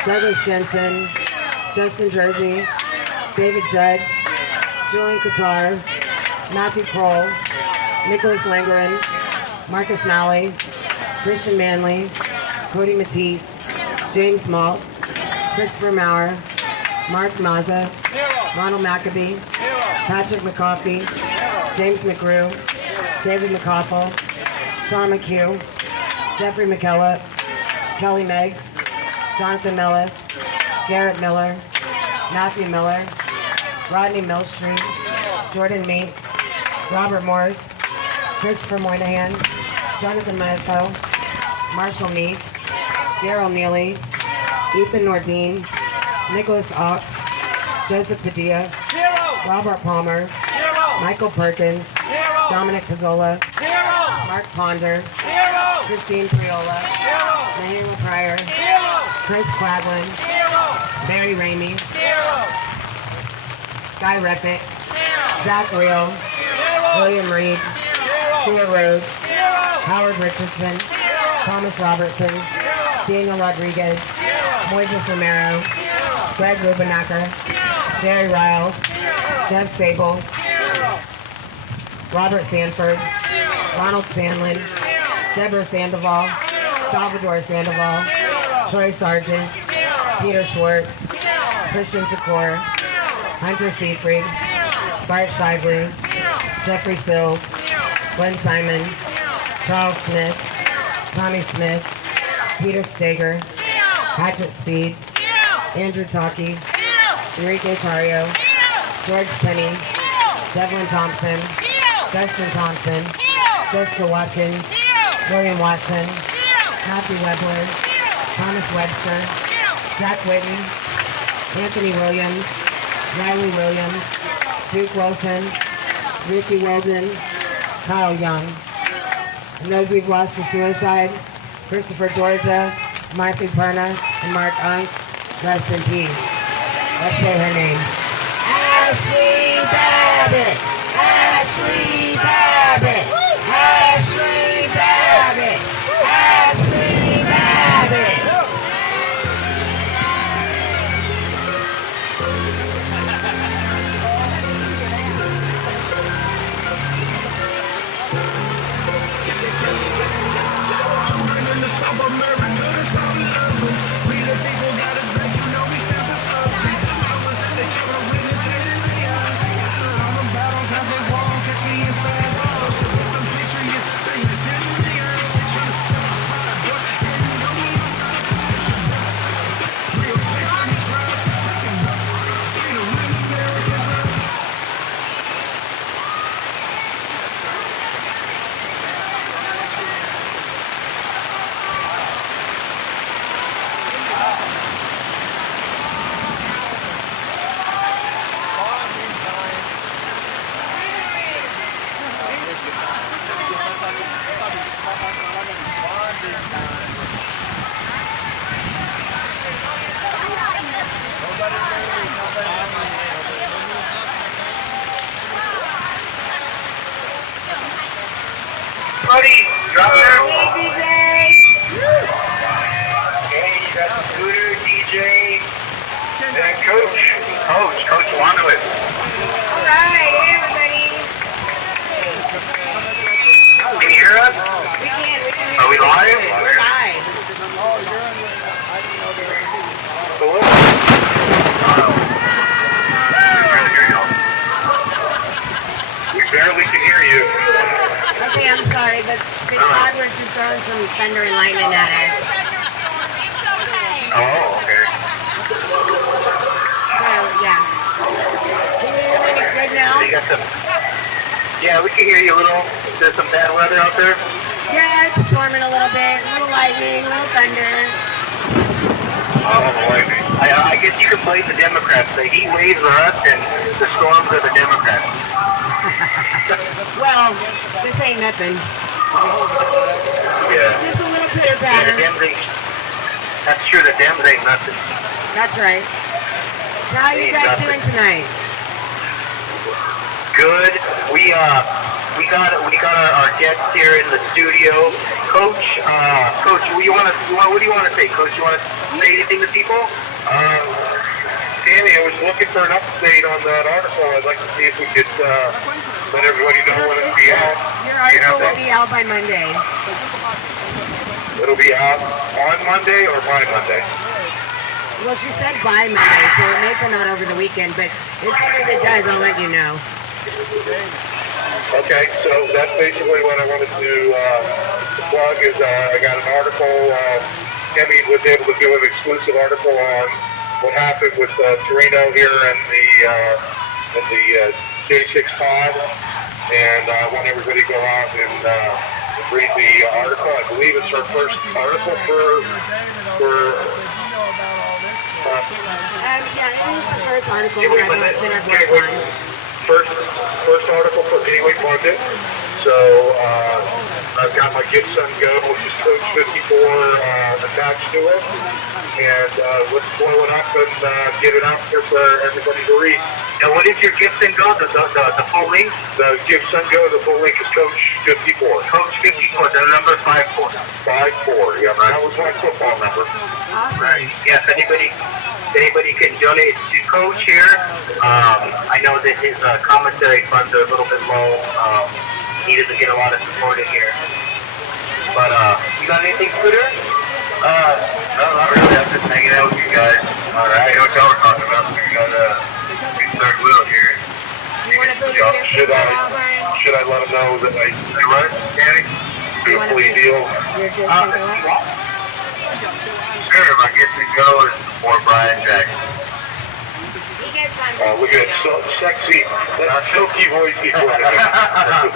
Douglas Jensen, Justin Jersey, David Judd, Julian Qatar, Matthew Kroll, Nicholas Langerin, Marcus Malley, Christian Manley, Cody Matisse, James Malt, Christopher Maurer, Mark Mazza, Ronald Maccabee, Patrick McCoffey, James McGrew, David McCoffell, Sean McHugh, Jeffrey McKellar, Kelly Meggs, Jonathan Millis, Garrett Miller, Matthew Miller, Rodney Millstreet, Jordan Meek, Robert Morse, Christopher Moynihan, Jonathan Mezzo, Marshall Meek, Daryl Neely, Ethan Nordine, Nicholas Ox, Joseph Padilla, Robert Palmer, Michael Perkins, Dominic Pizzola, Mark Ponder, Christine Priola, Nathaniel Pryor, Chris Quaglin, Barry Ramey, Guy Reppick, Zach Reel, William Reed, Stuart Rhodes, Howard Richardson, Thomas Robertson, Daniel Rodriguez, Moises Romero, Greg Rubenacker, Jerry Riles, Jeff Sable, Robert Sanford, Ronald Sandlin, Deborah Sandoval, Salvador Sandoval, Troy Sargent, Peter Schwartz, Christian Secor, Hunter Seafried, Bart Shively, Jeffrey Sills, Glenn Simon, Charles Smith, Tommy Smith, Peter Stager, Hatchet Speed, Andrew Taki, Enrique Tario, George Tenney, Devlin Thompson, Justin Thompson, Jessica Watkins, William Watson, Matthew Webler, Thomas Webster, Jack Whitten, Anthony Williams, Riley Williams, Duke Wilson, Ricky Weldon, Kyle Young. And those we've lost to suicide, Christopher Georgia, Martha Perna, and Mark Unks, rest in peace. Let's say her name. Ashley Babbitt! Ashley Babbitt! Ashley Babbitt! Ashley Babbitt! Buddy, drop there. Hey, DJ. Hey, you got the Scooter, DJ, and Coach. Coach Wanowitz. All right, hey, everybody. Can you hear us? We can hear Are we live? We're live. Hello? We barely can hear you. Okay, I'm sorry, but Big Todd was just throwing some thunder and lightning at us. Oh, okay. So, yeah. Can you hear me good now? So you got some... Yeah, we can hear you a little. There's some bad weather out there. Yeah, it's storming a little bit. A little lightning, a little thunder. Oh, boy. I guess you could blame the Democrats. The heat waves are us and the storms are the Democrats. Well, this ain't nothing. Yeah. Just a little pitter Yeah, patter. the Dems ain't... That's true, the Dems ain't nothing. That's right. So how you Ain't guys nothing. doing tonight? Good. We got our guests here in the studio. Coach, what do you want to say, Coach? You want to say anything to people? Danny, I was looking for an update on that article. I'd like to see if we could let everybody know when it'll be out. Your article will be out by Monday. It'll be out on Monday or by Monday? Well, she said by Monday, so it may come out over the weekend, but as soon as it does, I'll let you know. Okay, so that's basically what I wanted to plug is I got an article. Emmy was able to do an exclusive article on what happened with Torino here in the J6 pod, and I want everybody to go out and read the article. I believe it's our first article for Yeah, it was the first article that I've worked on. First article for Gateway London. So I've got my Give Son Go, which is Coach 54 attached to it. And let's blow it up and get it out there for everybody to read. Now, what is your Give Son Go? The full link? The Give Son Go, the full link is Coach 54. Coach 54, the number 54. 54, yeah, that was my football number. Awesome. Right. Yeah, if anybody can donate to Coach here. I know that his commentary funds are a little bit low. He doesn't get a lot of support in here. But you got anything, Twitter? No, not really. I'm just hanging out with you guys. All right, I know what y'all were talking about. We got big third wheel here. Should I let him know that I what, Danny? do a plea deal? Sure, if I get to go, it's for Brian Jackson. Look at that sexy, that silky voice before that.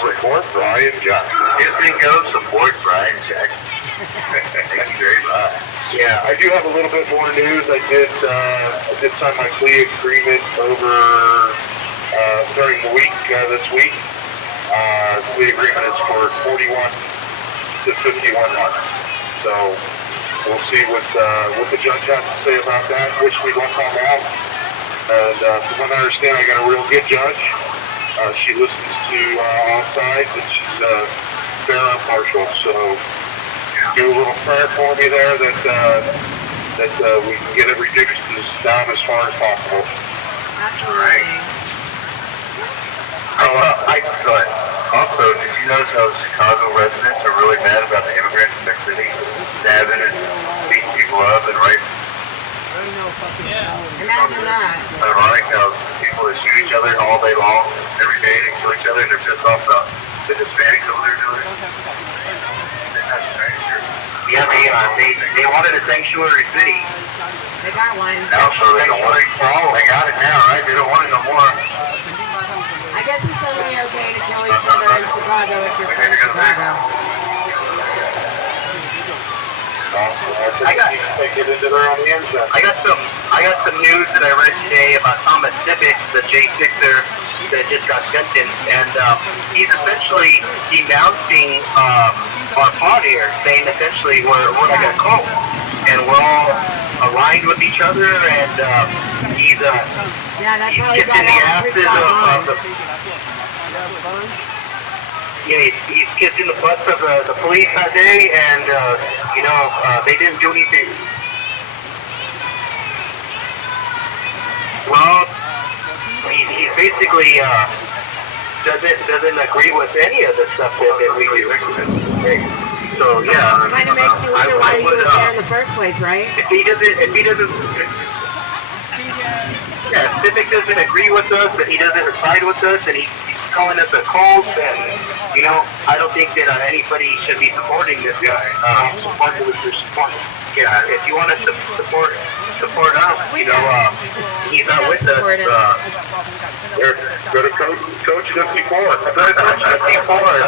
Support Brian Jackson. If he goes, support Brian Jackson. Thank you very much. Yeah, I do have a little bit more news. I did sign my plea agreement over during the week this week. The plea agreement is for 41 to 51 months. So we'll see what the judge has to say about that. Wish we went home out. And from what I understand, I got a real good judge. She listens to all sides, and she's fair and impartial. So do a little prayer for me there that we can get it reduced down as far as possible. Absolutely. Go ahead. Also, did you notice how Chicago residents are really mad about the immigrants in their city stabbing and beating people up and raping? Imagine that. Ironic how people that shoot each other all day long, every day, they kill each other, and they're pissed off about the Hispanics over there doing it. That's strange. Yeah, they wanted a sanctuary city. They got one. Now, so they don't want it. They got it now, right? They don't want it no more. I guess it's only okay to kill each other in Chicago if you're from Chicago. I got some news that I read today about Thomas Civic, the J6er that just got sentenced, and he's essentially denouncing our pod here, saying essentially we're like a cult, and we're all aligned with each other, and he's kissing the asses of the. He's kissing the butts of the police that day, and they didn't do anything. Well, he basically doesn't agree with any of the stuff that we do. So yeah, Kind of makes you wonder why he was there in the first place, right? If he doesn't, Civic doesn't agree with us, and he doesn't side with us, and he's calling us a cult, and you know, I don't think that anybody should be supporting this guy. I'm supporting with your support. Yeah, if you want to support us, you know, he's not with us. Go to Coach 54. If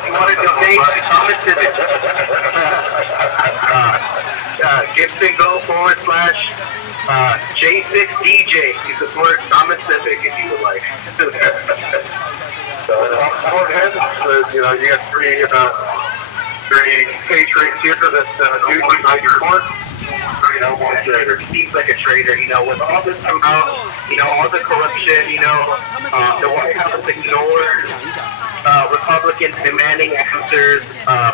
you want to donate to Thomas Civic, Gibson.go/J6DJ to support Thomas Civic if you would like. So, support him. You know, you got three patriots here that do unite your support. You know, one traitor. Seems like a traitor, you know, with all this amount, you know, all the corruption, you know, the White House ignored Republicans demanding answers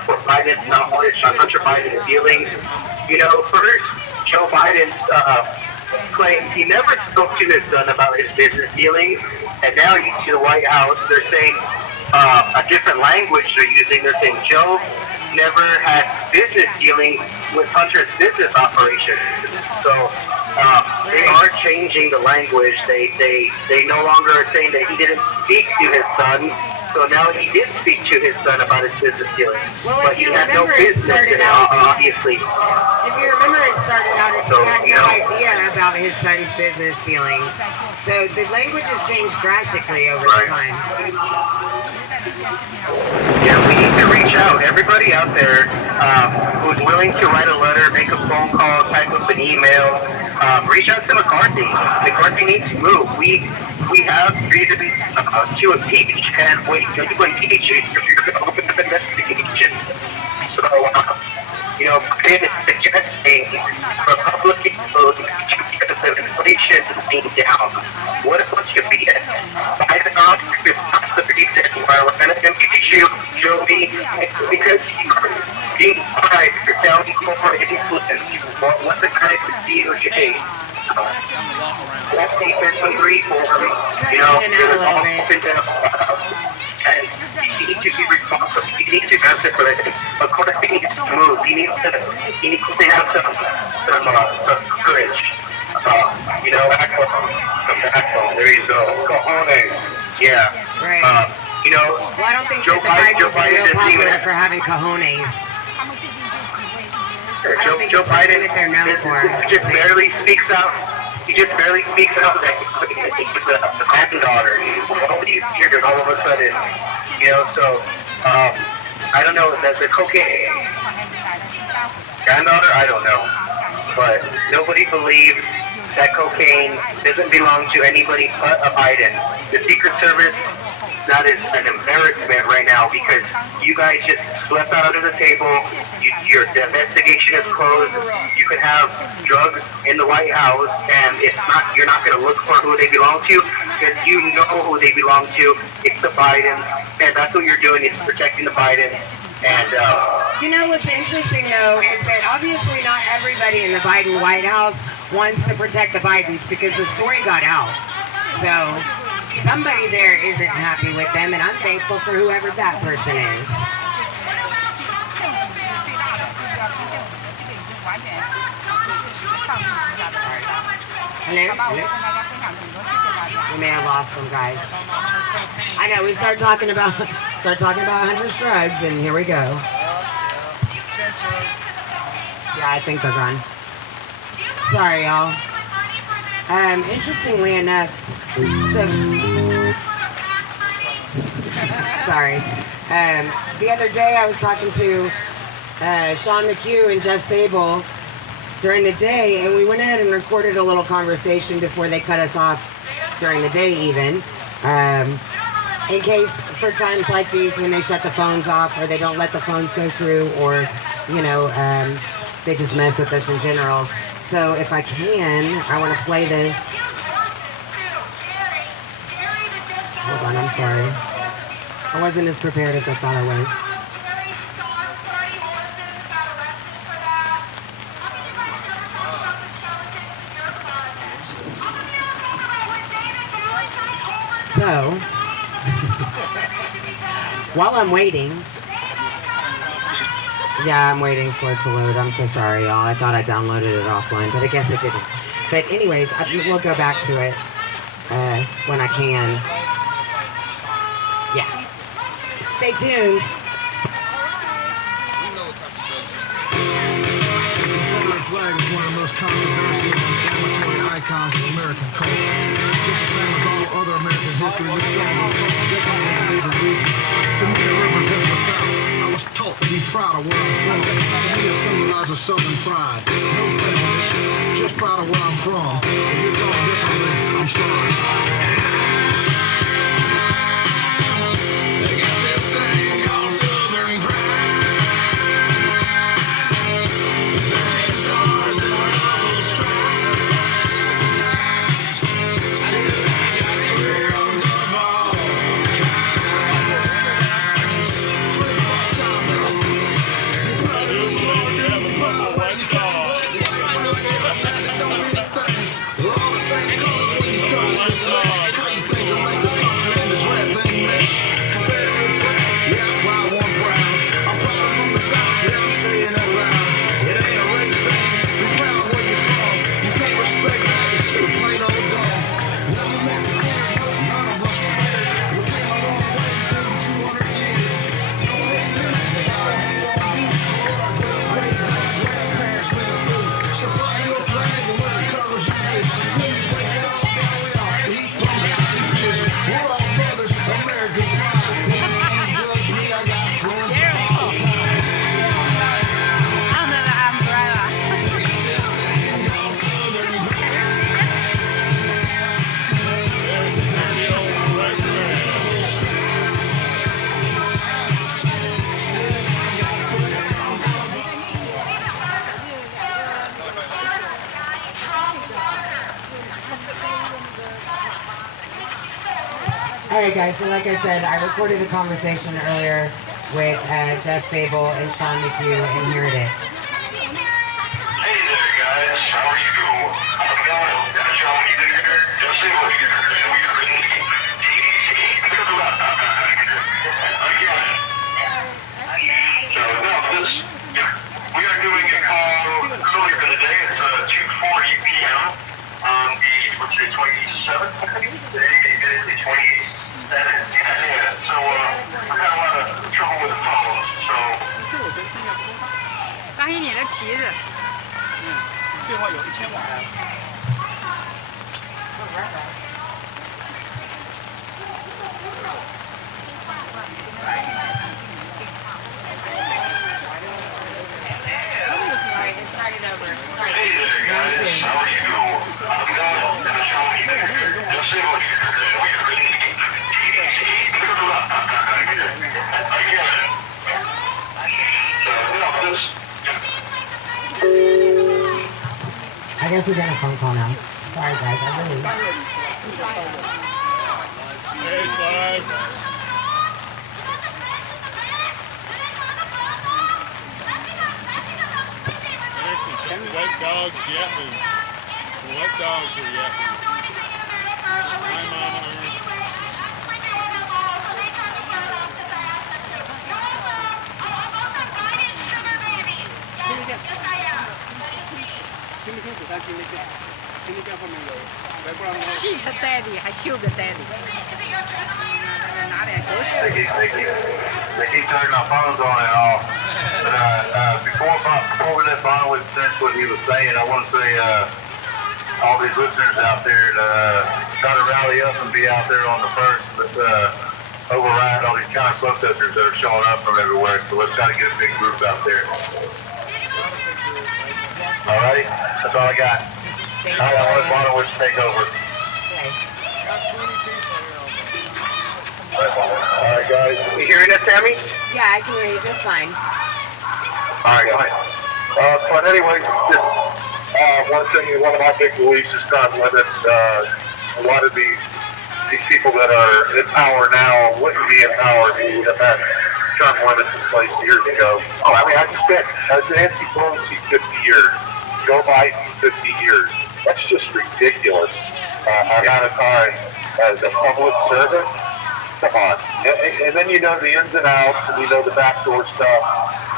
for Biden's knowledge on Hunter Biden's dealings. You know, first, Joe Biden claims he never spoke to his son about his business dealings, and now you see the White House, they're saying a different language they're using. They're saying Joe never had business dealings with Hunter's business operations. So they are changing the language. They no longer are saying that he didn't speak to his son. So now he did speak to his son about his business dealings. Well, but he had no business in it, obviously. If you remember, it started out as he had no idea about his son's business dealings. So the language has changed drastically over the time. Yeah, we need to reach out. Everybody out there who's willing to write a letter, make a phone call, type up an email, reach out to McCarthy. McCarthy needs to move. We have reason to impeach, and when you impeach, you're going to open up an investigation. So, you know, Biden is suggesting Republican vote because of inflation being down. What a bunch of BS. Biden is not the reason why we're going to impeach you, Joey, because you're being fired for selling foreign influence. What the kind of DOJ? That's defensive reform, you know, there's all opened up, and you need to be responsible, you need to answer for it. McCarthy needs to move, he needs to have some courage, you know, backbone, there you go, cojones, yeah, right. You know, well, I don't think Joe that the Biden Biden's real doesn't even popular for having cojones. Joe Biden just barely speaks out. He just barely speaks out that he's the granddaughter. All these years, all of a sudden, you know. So I don't know. The cocaine granddaughter, I don't know, but nobody believes that cocaine doesn't belong to anybody but a Biden. The Secret Service. That is an embarrassment right now because you guys just swept out under the table. Your investigation is closed. You could have drugs in the White House, and you're not going to look for who they belong to because you know who they belong to. It's the Bidens, and that's what you're doing is protecting the Bidens. And you know what's interesting though is that obviously not everybody in the Biden White House wants to protect the Bidens because the story got out. So somebody there isn't happy with them, and I'm thankful for whoever that person is. Hello? Hello? We may have lost them, guys. I know, we start talking about Hunter's drugs, and here we go. Yeah, I think they're gone. Sorry, y'all. Interestingly enough, sorry. The other day I was talking to Sean McHugh and Jeff Sable during the day, and we went ahead and recorded a little conversation before they cut us off during the day even. In case for times like these when they shut the phones off or they don't let the phones go through or, you know, they just mess with us in general. So if I can, I want to play this. Hold on, I'm sorry. I wasn't as prepared as I thought I was. So, while I'm waiting, yeah, I'm waiting for it to load. I'm so sorry, y'all. I thought I downloaded it offline, but I guess I didn't. But anyways, we'll go back to it when I can. Yeah. Stay tuned. most controversial and inflammatory icons of American culture. Just the same as all other American history, this song was totally different than the neighbor region. To me, it represents the South. I was taught to be proud of where I'm from. To me, it symbolizes Southern pride. No prejudice, just proud of where I'm from. If you're talk differently, I'm sorry. They got this thing called Southern pride. Stars and double stripes. Heroes of all kinds. Alright guys, so like I said, I recorded a conversation earlier with Jeff Sable and Sean McHugh, and here it is. Hey there, guys. How are you? I'm going. Sean here. Jeff Sable here. Again. So, no, we are doing a call earlier today. It's 2:40 p.m. on the, what's it, 27th? Today is the 28th. Yeah, so we've got a lot of trouble with the phones, so. 发现你的旗子。对话有1000瓦呀。Sorry, it started over. Sorry. Hey there, guys. How are you? I'm going. Sean here. Jeff Sable here. I guess we're getting a phone call now. Sorry guys, I really... Hey, it's live. There's some white dogs yapping. The white dogs are yapping. Hi, Mama. She个daddy，还秀个 daddy。拿点狗屎。 They keep turning our phones on and off. But before we let Bonowitz finish what he was saying, I want to say all these listeners out there to try to rally up and be out there on the first. Let's override all these counter protesters that are showing up from everywhere. So let's try to get a big group out there. All right, that's all I got. All right, I'll let Bonowitz take over. All right, guys. You hearing us, Tammy? Yeah, I can hear you just fine. All right, go ahead. But anyway, one of my big beliefs is time limits. A lot of these people that are in power now wouldn't be in power if we would have had term limits in place years ago. Oh, I mean, I just said, Nancy Pelosi 50 years, Joe Biden 50 years. That's just ridiculous. Amount of time as a public servant. Come on. And then you know the ins and outs, and you know the backdoor stuff,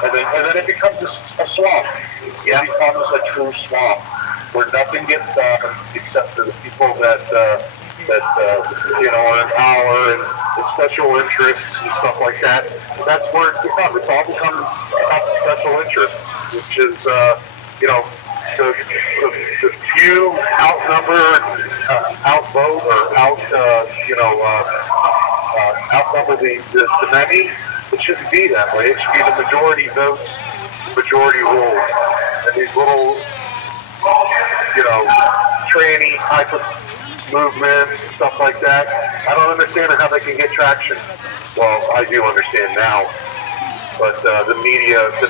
and then it becomes a swamp. Yeah. It becomes a true swamp where nothing gets done except for the people that are in power and special interests and stuff like that. That's where it's become. It's all become about special interests, which is, the few outnumber, outvote, or outnumber the many. It shouldn't be that way. It should be the majority votes, majority rules. And these little, tranny type of movements, stuff like that, I don't understand how they can get traction. Well, I do understand now. But the media is the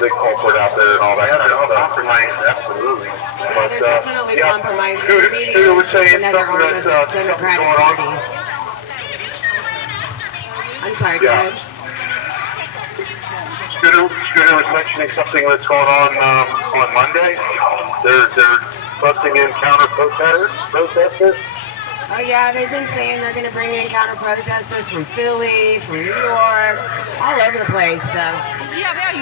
big culprit out there and all that kind of stuff. Compromise, absolutely. Yeah, they're definitely compromising. The media Scooter was is saying another something arm of the Democratic Party. I'm sorry, go ahead. Scooter was mentioning something that's going on Monday. They're busting in counter protesters. Oh yeah, they've been saying they're going to bring in counter protesters from Philly, from New York, all over the place. So yeah, they're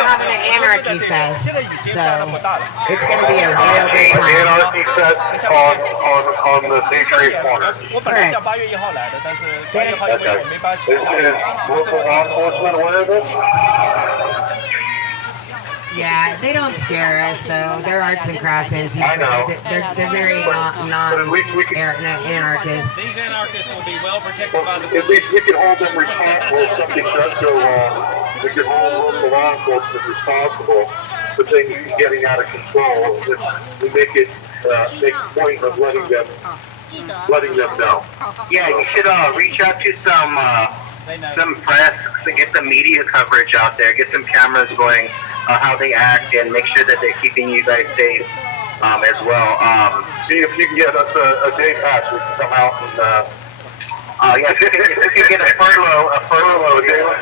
having an anarchy fest. So it's going to be a real big time. Anarchy fest on the Patriot Corner. Correct. Is local law enforcement aware of this? Yeah, they don't scare us though. They're arts and crafts antiques. They're very non-anarchist. These anarchists will be well protected by the police. At least we can hold them responsible if something does go wrong. We can hold local law enforcement responsible for things getting out of control. We make a point of letting them know. Yeah, you should reach out to some press to get the media coverage out there, get some cameras going, how they act, and make sure that they're keeping you guys safe as well. See if you can get us a day pass. We can come out and if you can get a furlough, a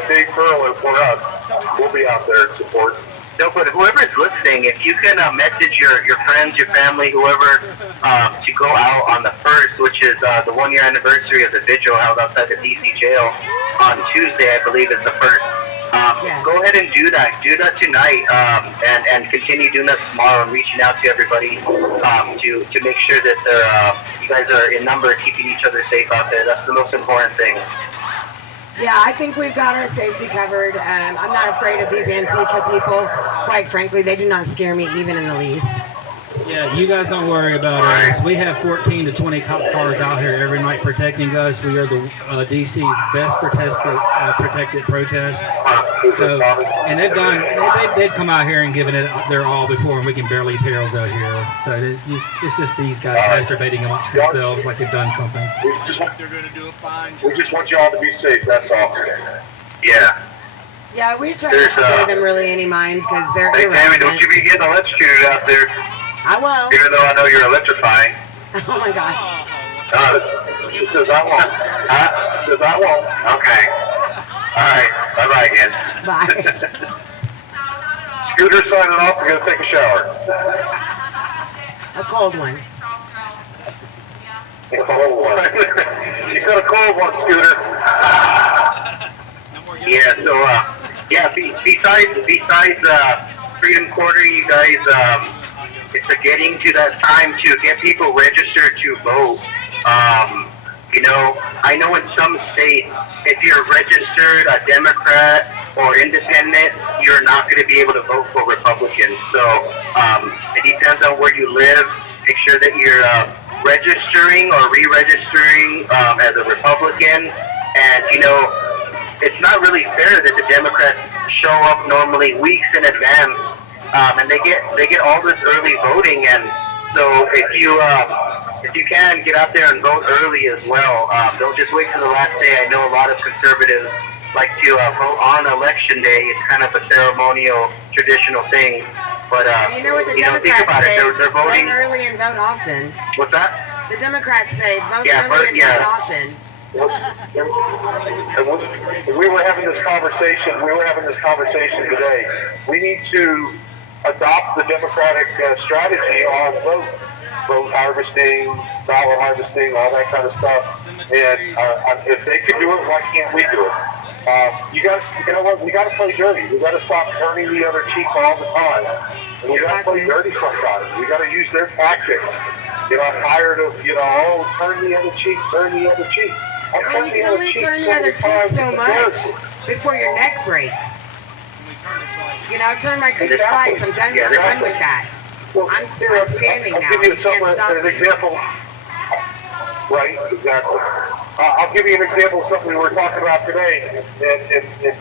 day furlough for us, we'll be out there in support. No, but whoever's listening, if you can message your friends, your family, whoever, to go out on the 1st, which is the 1-year anniversary of the vigil held outside the DC jail on Tuesday, I believe is the 1st. Go ahead and do that. Do that tonight, and continue doing that tomorrow, and reaching out to everybody to make sure that you guys are in number, keeping each other safe out there. That's the most important thing. Yeah, I think we've got our safety covered. I'm not afraid of these Antifa people. Quite frankly, they do not scare me even in the least. Yeah, you guys don't worry about us. We have 14 to 20 cop cars out here every night protecting us. We are the DC's best protected protest. So, and they've come out here and given it their all before, and we can barely tell they're here. So it's just these guys masturbating amongst themselves like they've done something. We just want y'all to be safe. That's all. Yeah. Yeah, we try not to give them really any mind because they're irrelevant. Hey, Tammy, don't you be getting electrocuted out there. I won't. Even though I know you're electrifying. Oh my gosh. She says I won't. She says I won't. Okay. All right. Bye-bye again. Bye. Scooter signing off. We're going to take a shower. A cold one. A cold one. You got a cold one, Scooter. Yeah, so, besides Freedom Quarter, you guys, it's getting to that time to get people registered to vote. I know in some states, if you're registered a Democrat or independent, you're not going to be able to vote for Republicans. So it depends on where you live. Make sure that you're registering or re-registering as a Republican. And, it's not really fair that the Democrats show up normally weeks in advance, and they get all this early voting. And so if you can get out there and vote early as well, don't just wait till the last day. I know a lot of conservatives like to vote on election day. It's kind of a ceremonial, traditional thing. But you know what the Democrats think about say? it. They're voting vote early and vote often. What's that? The Democrats say vote early and vote often. We were having this conversation today. We need to adopt the Democratic strategy on vote harvesting, ballot harvesting, all that kind of stuff. And if they can do it, why can't we do it? You know what? We got to play dirty. We got to stop turning the other cheek all the time. And we got to play dirty sometimes. We got to use their tactics. I'm tired of turn the other cheek, turn the other cheek. You can only turn the other cheek so much before your neck breaks. You know, I've turned my cheek twice. I'm done with that. Well, I'm standing now. I'll give you You can't stop an me. example. Right, exactly. I'll give you an example of something we were talking about today in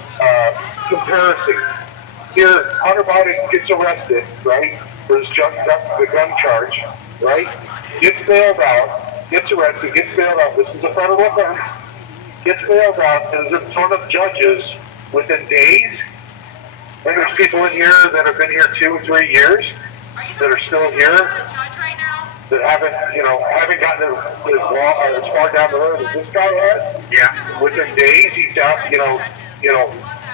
comparison. Here, Hunter Biden gets arrested, right, for his the gun charge, right? Gets bailed out, gets arrested, gets bailed out. This is a federal offense. Gets bailed out and is in front of judges within days. And there's people in here that have been here 2 or 3 years that are still here that haven't gotten as far down the road as this guy has. Yeah. Within days, he's out.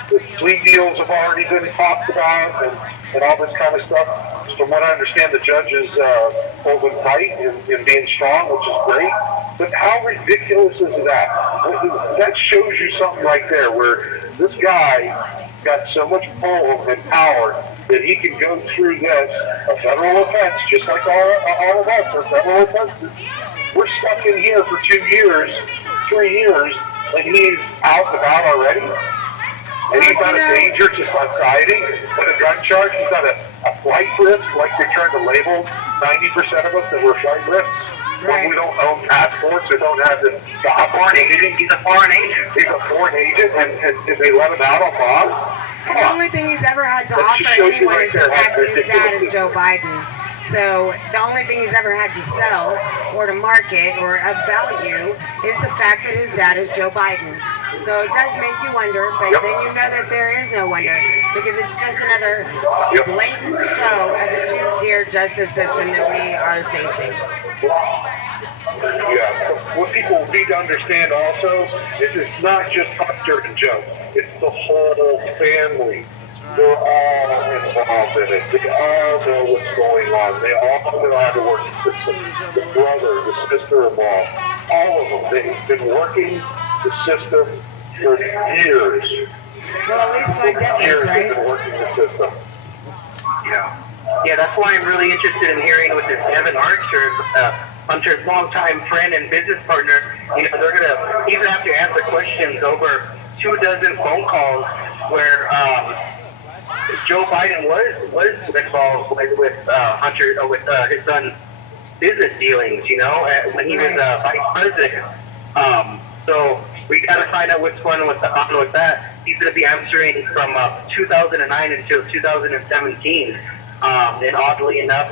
The plea deals have already been talked about and all this kind of stuff. From what I understand, the judge is holding tight and being strong, which is great. But how ridiculous is that? That shows you something right there, where this guy got so much pull and power that he can go through this, a federal offense, just like all of us are federal offenses. We're stuck in here for 2 years, 3 years, and he's out and about already. And he's not a danger to society. But a gun charge, he's not a flight risk, like they're trying to label 90% of us that we're flight risks. When we don't own passports or don't have the opportunity. He's a foreign agent. He's a foreign agent, and they let him out on bond. The only thing he's ever had to offer anyone is the fact that his dad is Joe Biden. So the only thing he's ever had to sell or to market or of value is the fact that his dad is Joe Biden. So it does make you wonder, but then you know that there is no wonder because it's just another blatant show of the two-tier justice system that we are facing. Yeah, what people need to understand also is it's not just Hunter and Joe. It's the whole family. They're all involved in it. They all know what's going on. They all know how to work the system. The brother, the sister-in-law, all of them. They've been working the system for years. Well, at least 5 decades, years right? they've been working the system. Yeah, that's why I'm really interested in hearing with this Evan Archer, Hunter's longtime friend and business partner. He's gonna have to answer questions over 24 phone calls where Joe Biden was involved with Hunter with his son's business dealings. When he was vice president. So we gotta find out what's going on with that. He's gonna be answering from 2009 until 2017. And oddly enough,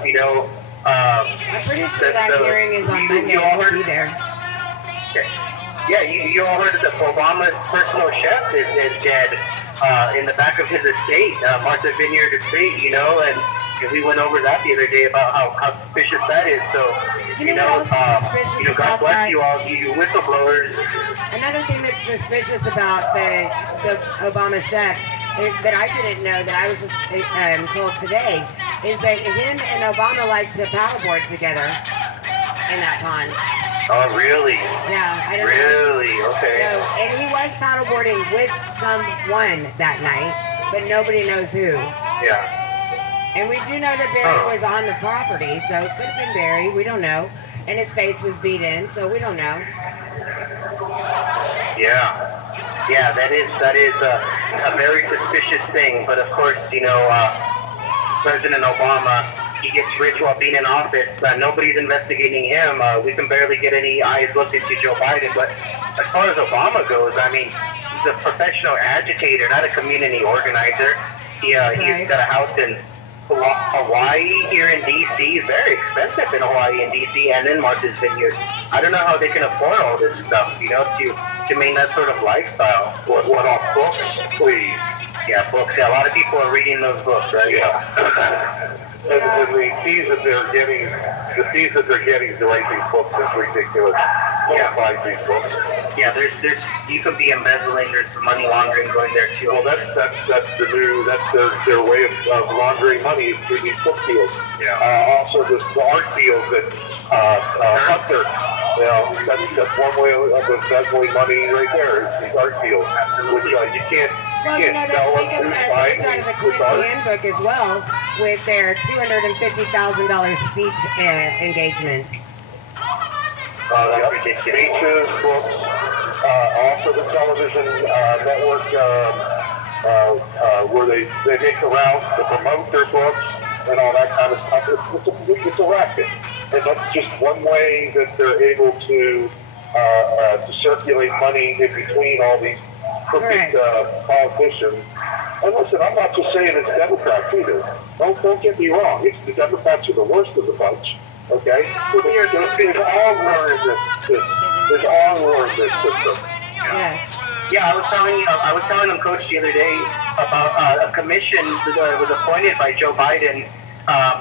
I'm pretty sure that hearing is on Monday. I'll be there. Yeah, you all heard that Obama's personal chef is dead in the back of his estate, Martha Vineyard Estate, and we went over that the other day about how suspicious that is. So, God bless you all, you whistleblowers. Another thing that's suspicious about the Obama chef that I didn't know, that I was just told today, is that him and Obama like to paddleboard together in that pond. Oh, really? Yeah, I don't know. Really? Okay. So, and he was paddleboarding with someone that night, but nobody knows who. Yeah. And we do know that Barry was on the property, so it could have been Barry. We don't know. And his face was beat in, so we don't know. Yeah, that is a very suspicious thing. But of course, President Obama, he gets rich while being in office. Nobody's investigating him. We can barely get any eyes looked into Joe Biden. But as far as Obama goes, I mean, he's a professional agitator, not a community organizer. He's got a house in Hawaii here in D.C. It's very expensive in Hawaii and D.C. and in Martha's Vineyard. I don't know how they can afford all this stuff, to maintain that sort of lifestyle. What on books, please? Yeah, books. Yeah, a lot of people are reading those books, right? Yeah. And the fees that they're getting to write these books is ridiculous. Can't buy these books. Yeah, you could be embezzling. There's money laundering going there too. Well, that's their way of laundering money is through these book deals. Yeah. Also, the art deals that Hunter. That's one way of embezzling money right there. Is these art deals, which you can't. Well, they've taken a page out of the Clinton handbook as well with their $250,000 speech engagements. That's ridiculous. Speeches, books, also the television network where they make the rounds to promote their books and all that kind of stuff. It's a racket. And that's just one way that they're able to circulate money in between all these crooked politicians. And listen, I'm not just saying it's Democrats either. Don't get me wrong. It's the Democrats are the worst of the bunch. Okay? There's all war in this. There's all war in this system. Yes. Yeah, I was telling them, Coach, the other day about a commission that was appointed by Joe Biden.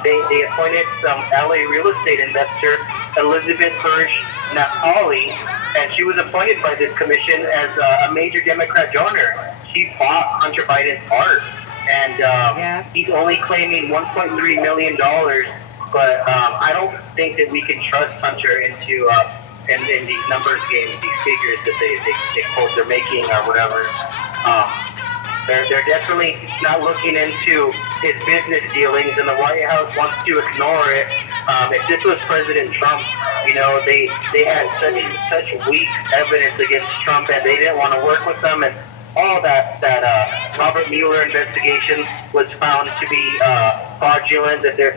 They appointed some LA real estate investor, Elizabeth Hirsch Napoli, and she was appointed by this commission as a major Democrat donor. She bought Hunter Biden's art, and he's only claiming $1.3 million. But I don't think that we can trust Hunter into in these numbers games, these figures that they quote they're making or whatever. They're definitely not looking into his business dealings, and the White House wants to ignore it. If this was President Trump, you know, they had such weak evidence against Trump, and they didn't want to work with them, and all that Robert Mueller investigation was found to be fraudulent, that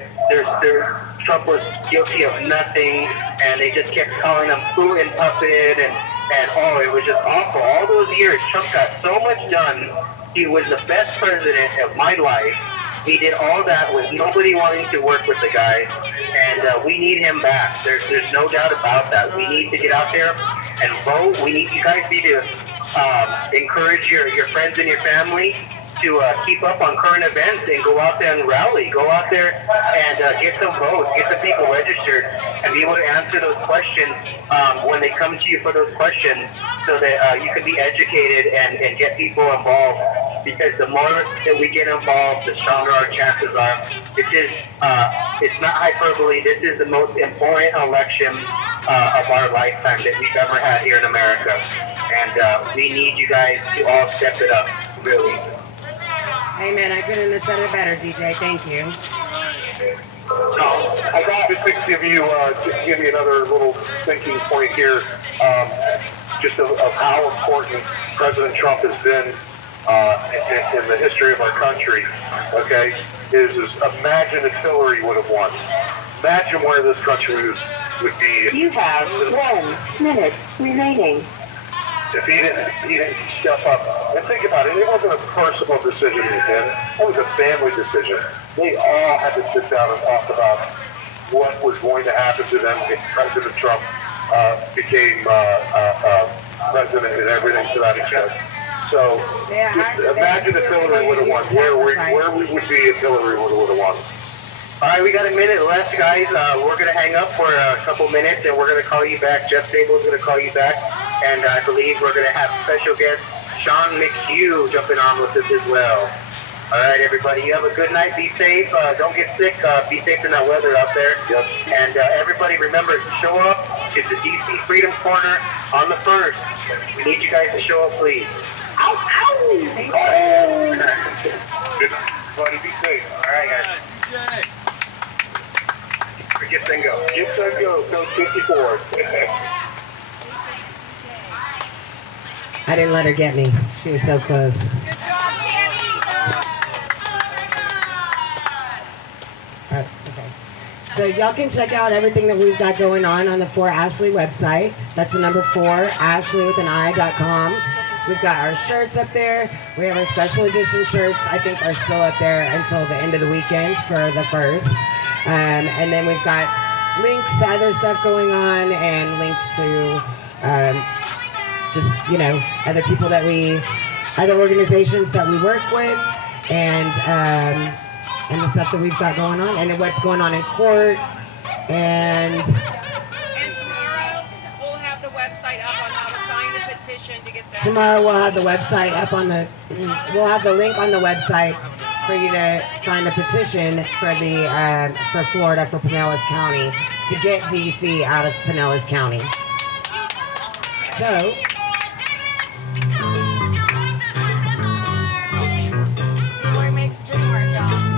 Trump was guilty of nothing, and they just kept calling him Putin puppet, and it was just awful. All those years, Trump got so much done. He was the best president of my life. He did all that with nobody wanting to work with the guy, and we need him back. There's no doubt about that. We need to get out there and vote. You guys need to encourage your friends and your family to keep up on current events and go out there and rally. Go out there and get some votes, get the people registered, and be able to answer those questions when they come to you for those questions, so that you can be educated and get people involved. Because the more that we get involved, the stronger our chances are. It's not hyperbole. This is the most important election of our lifetime that we've ever had here in America. And we need you guys to all step it up, really. Amen. I couldn't have said it better, DJ. Thank you. I got to give you, just give you another little thinking point here, just of how important President Trump has been in the history of our country. Okay, is imagine if Hillary would have won. Imagine where this country would be. You have 1 minute remaining. If he didn't step up. And think about it, it wasn't a personal decision with him. It was a family decision. They all had to sit down and talk about what was going to happen to them if President Trump became president and everything to that extent. So just imagine if Hillary would have won. Where we would be if Hillary would have won. All right, we got a minute left, guys. We're going to hang up for a couple minutes, and we're going to call you back. Jeff Sable's going to call you back, and I believe we're going to have special guest Sean McHugh jumping on with us as well. All right, everybody, you have a good night. Be safe. Don't get sick. Be safe in that weather out there. Yep. And everybody, remember, show up to the DC Freedom Corner on the 1st. We need you guys to show up, please. Ow, ow! Good night, everybody. Be safe. All right, guys. Get and go. Get and go. Code 54. I didn't let her get me. She was so close. Good job, Tammy. Okay. So y'all can check out everything that we've got going on the 4Ashley website. That's the number 4, ashley.com. We've got our shirts up there. We have our special edition shirts. I think are still up there until the end of the weekend for the 1st. And then we've got links to other stuff going on and links to just, you know, other people that other organizations that we work with, and the stuff that we've got going on, and what's going on in court, And tomorrow we'll have the website up on how to sign the petition to get that. Tomorrow we'll have the website up we'll have the link on the website for you to sign the petition for for Florida, for Pinellas County, to get DC out of Pinellas County. So, teamwork makes the dream work, y'all.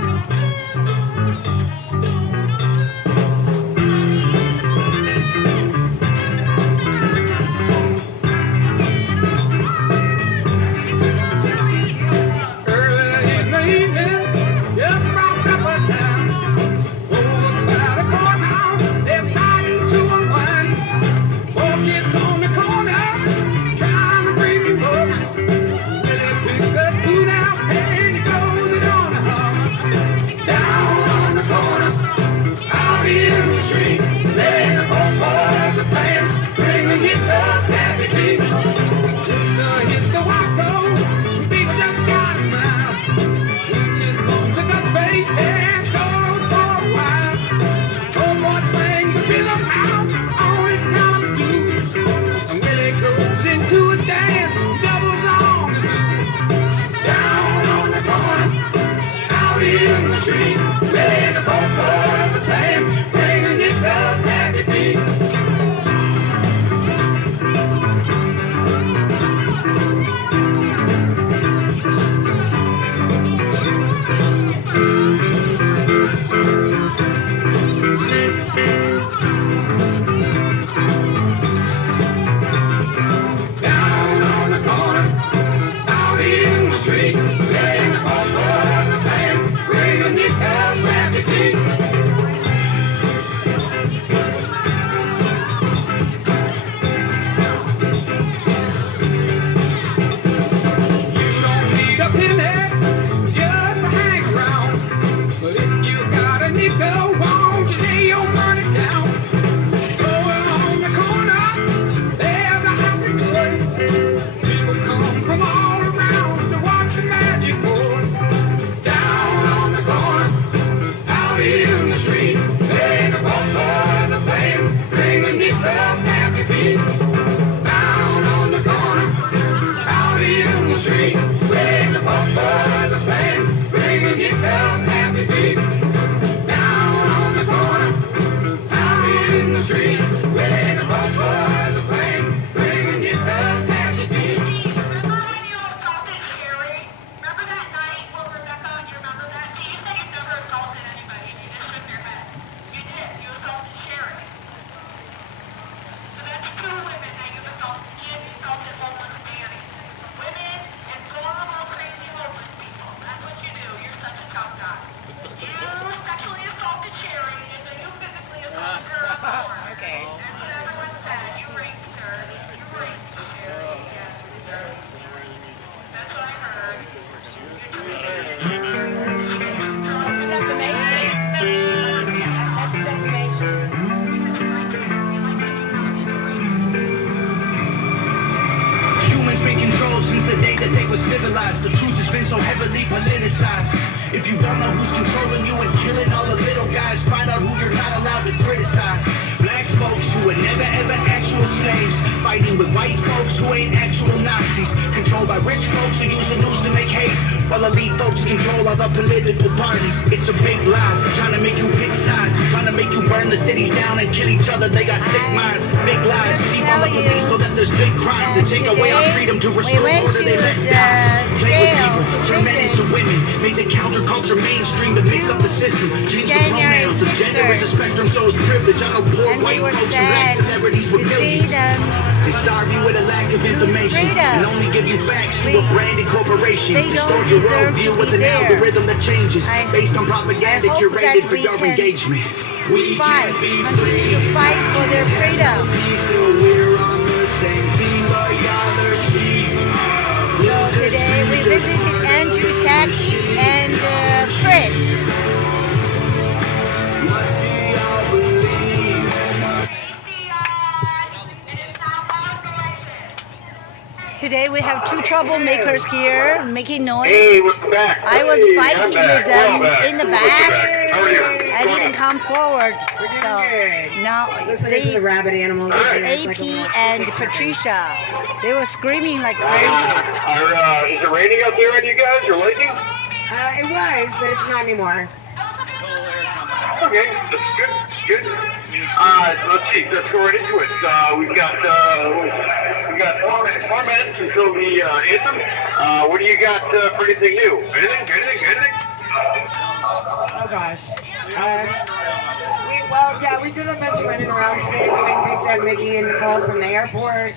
I'll be in the street, playing the bonfire, the flame, bringing yourself happy feet. Down on the corner, I'll be in the street, playing the bonfire, the flame, bringing yourself happy feet. Down on the corner, I'll be in the street, playing the bonfire, the flame, bringing yourself happy feet. Humans been controlled since the day that they were civilized. The truth has been so heavily politicized. If you don't know who's controlling you and killing all the little guys, find out who you're not allowed to criticize. Black folks who were never ever actual slaves, fighting with white folks who ain't actual Nazis. Controlled by rich folks who use the news to make hate, while elite folks control all the political parties. It's a big lie, trying to make you pick sides, trying to make you burn the cities down and kill each other. They got sick minds, big lies, keep all the police so that there's big crime. To take away our freedom to restore order, they let die. Play with people, turn men into women, make the counterculture mainstream to mix up the system. Change the pronouns, the gender and the spectrum, so it's privilege. I know poor white folks who lack celebrities with millions. They starve you with a lack of information and only give you facts through a branded corporation. Distort your worldview with an algorithm that changes based on propaganda curated for your engagement. We fight, continue to fight for their freedom. So today we visited Andrew, Tacky, and Chris. Today we have two troublemakers here making noise. Hey, welcome back. I was fighting with them in the back. How are you? I didn't come forward. So now The rabbit animals. it's AP and Patricia. They were screaming like crazy. Is it raining out there on you guys or lightning? It was, but it's not anymore. Okay, that's good. Good. Let's see. Let's go right into it. We've got 4 minutes until the anthem. What do you got for anything new? Anything? Oh gosh. We did a bunch of running around today. We picked up Mickey and Nicole from the airport,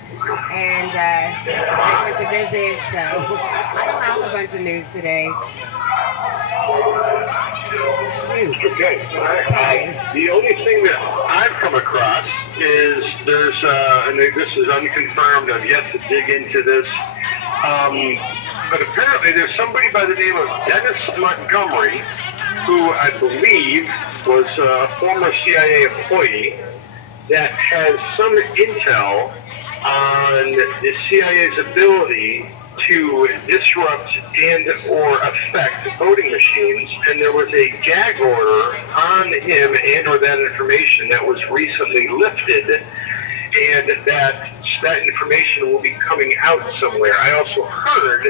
and I went to visit. So I don't have a bunch of news today. Shoot. Okay. The only thing that I've come across is there's, and this is unconfirmed. I've yet to dig into this. But apparently there's somebody by the name of Dennis Montgomery, who I believe was a former CIA employee, that has some intel on the CIA's ability to disrupt and or affect voting machines, and there was a gag order on him and or that information that was recently lifted, and that information will be coming out somewhere. I also heard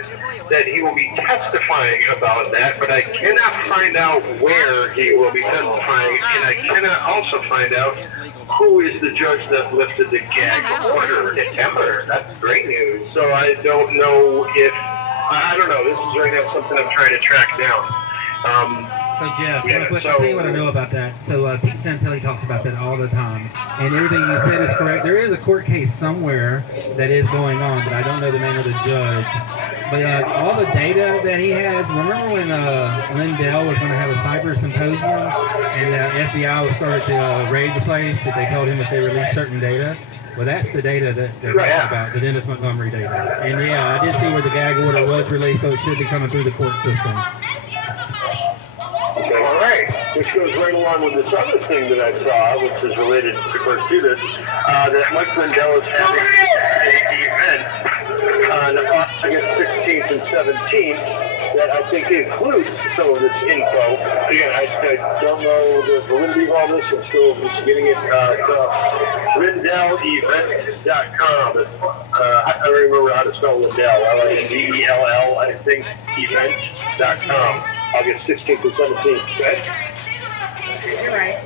that he will be testifying about that, but I cannot find out where he will be testifying, and I cannot also find out who is the judge that lifted the gag order in September. That's great news. So I don't know if, I don't know, this is right now something I'm trying to track down. So Jeff, real quick, I'll tell you what I know about that. So Pete Santelli talks about that all the time, and everything you said is correct. There is a court case somewhere that is going on, but I don't know the name of the judge. But all the data that he has, remember when Lindell was going to have a cyber symposium, and FBI started to raid the place, that they told him if they released certain data? Well, that's the data that they're talking about, the Dennis Montgomery data. And yeah, I did see where the gag order was released, so it should be coming through the court system. All right, which goes right along with this other thing that I saw, which is related, of course, to this, that Mike Lindell is having an event on August 16th and 17th that I think includes some of this info. Again, I don't know the validity of all this. I'm still just getting it. LindellEvents.com. I don't remember how to spell Lindell. L-I-N-D-E-L-L, I think, events.com. August 16th and 17th. Okay? You're right.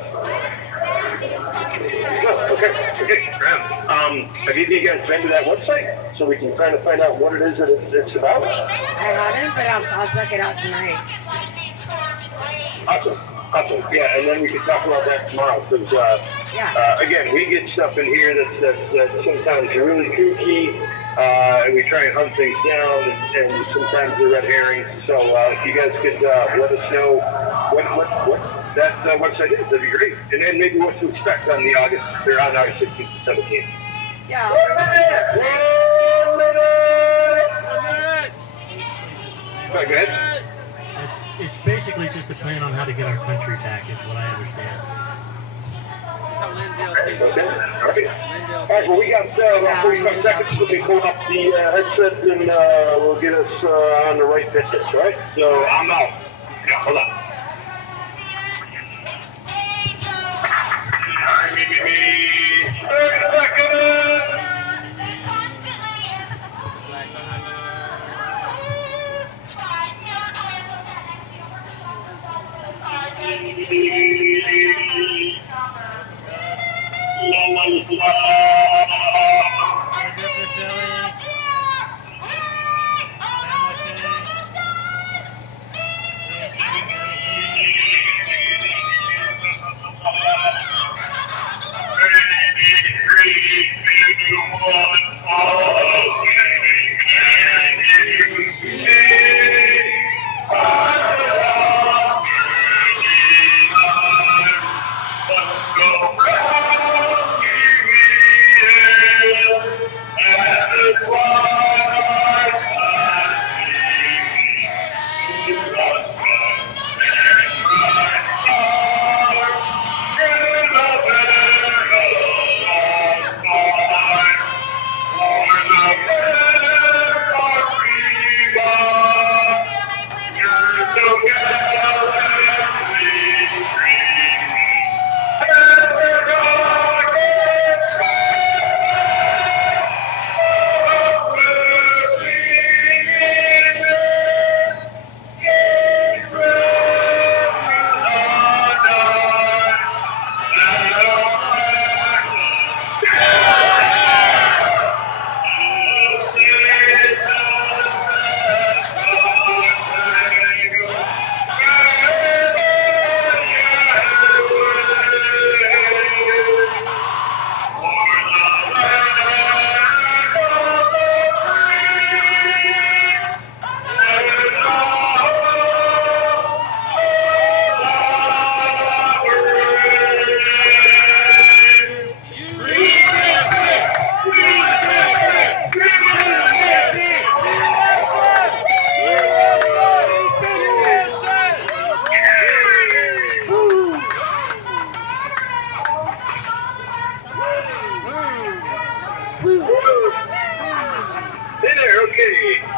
Oh, okay. Have you guys been to that website so we can kind of find out what it is that it's about? I haven't, but I'll check it out tonight. Awesome. Yeah, and then we can talk about that tomorrow because, again, we get stuff in here that's sometimes really kooky, and we try and hunt things down, and sometimes they're red herrings. So if you guys could let us know what that website is, that'd be great. And then maybe what to expect on August 16th and 17th. Yeah, I'll research that tonight. Go ahead. It's basically just a plan on how to get our country back, is what I understand. Okay. All right. All right, well, we got about 45 seconds so we pull up the headset and we'll get us on the right distance, right? So I'm out. Yeah, hold on. All right, me. 30 seconds.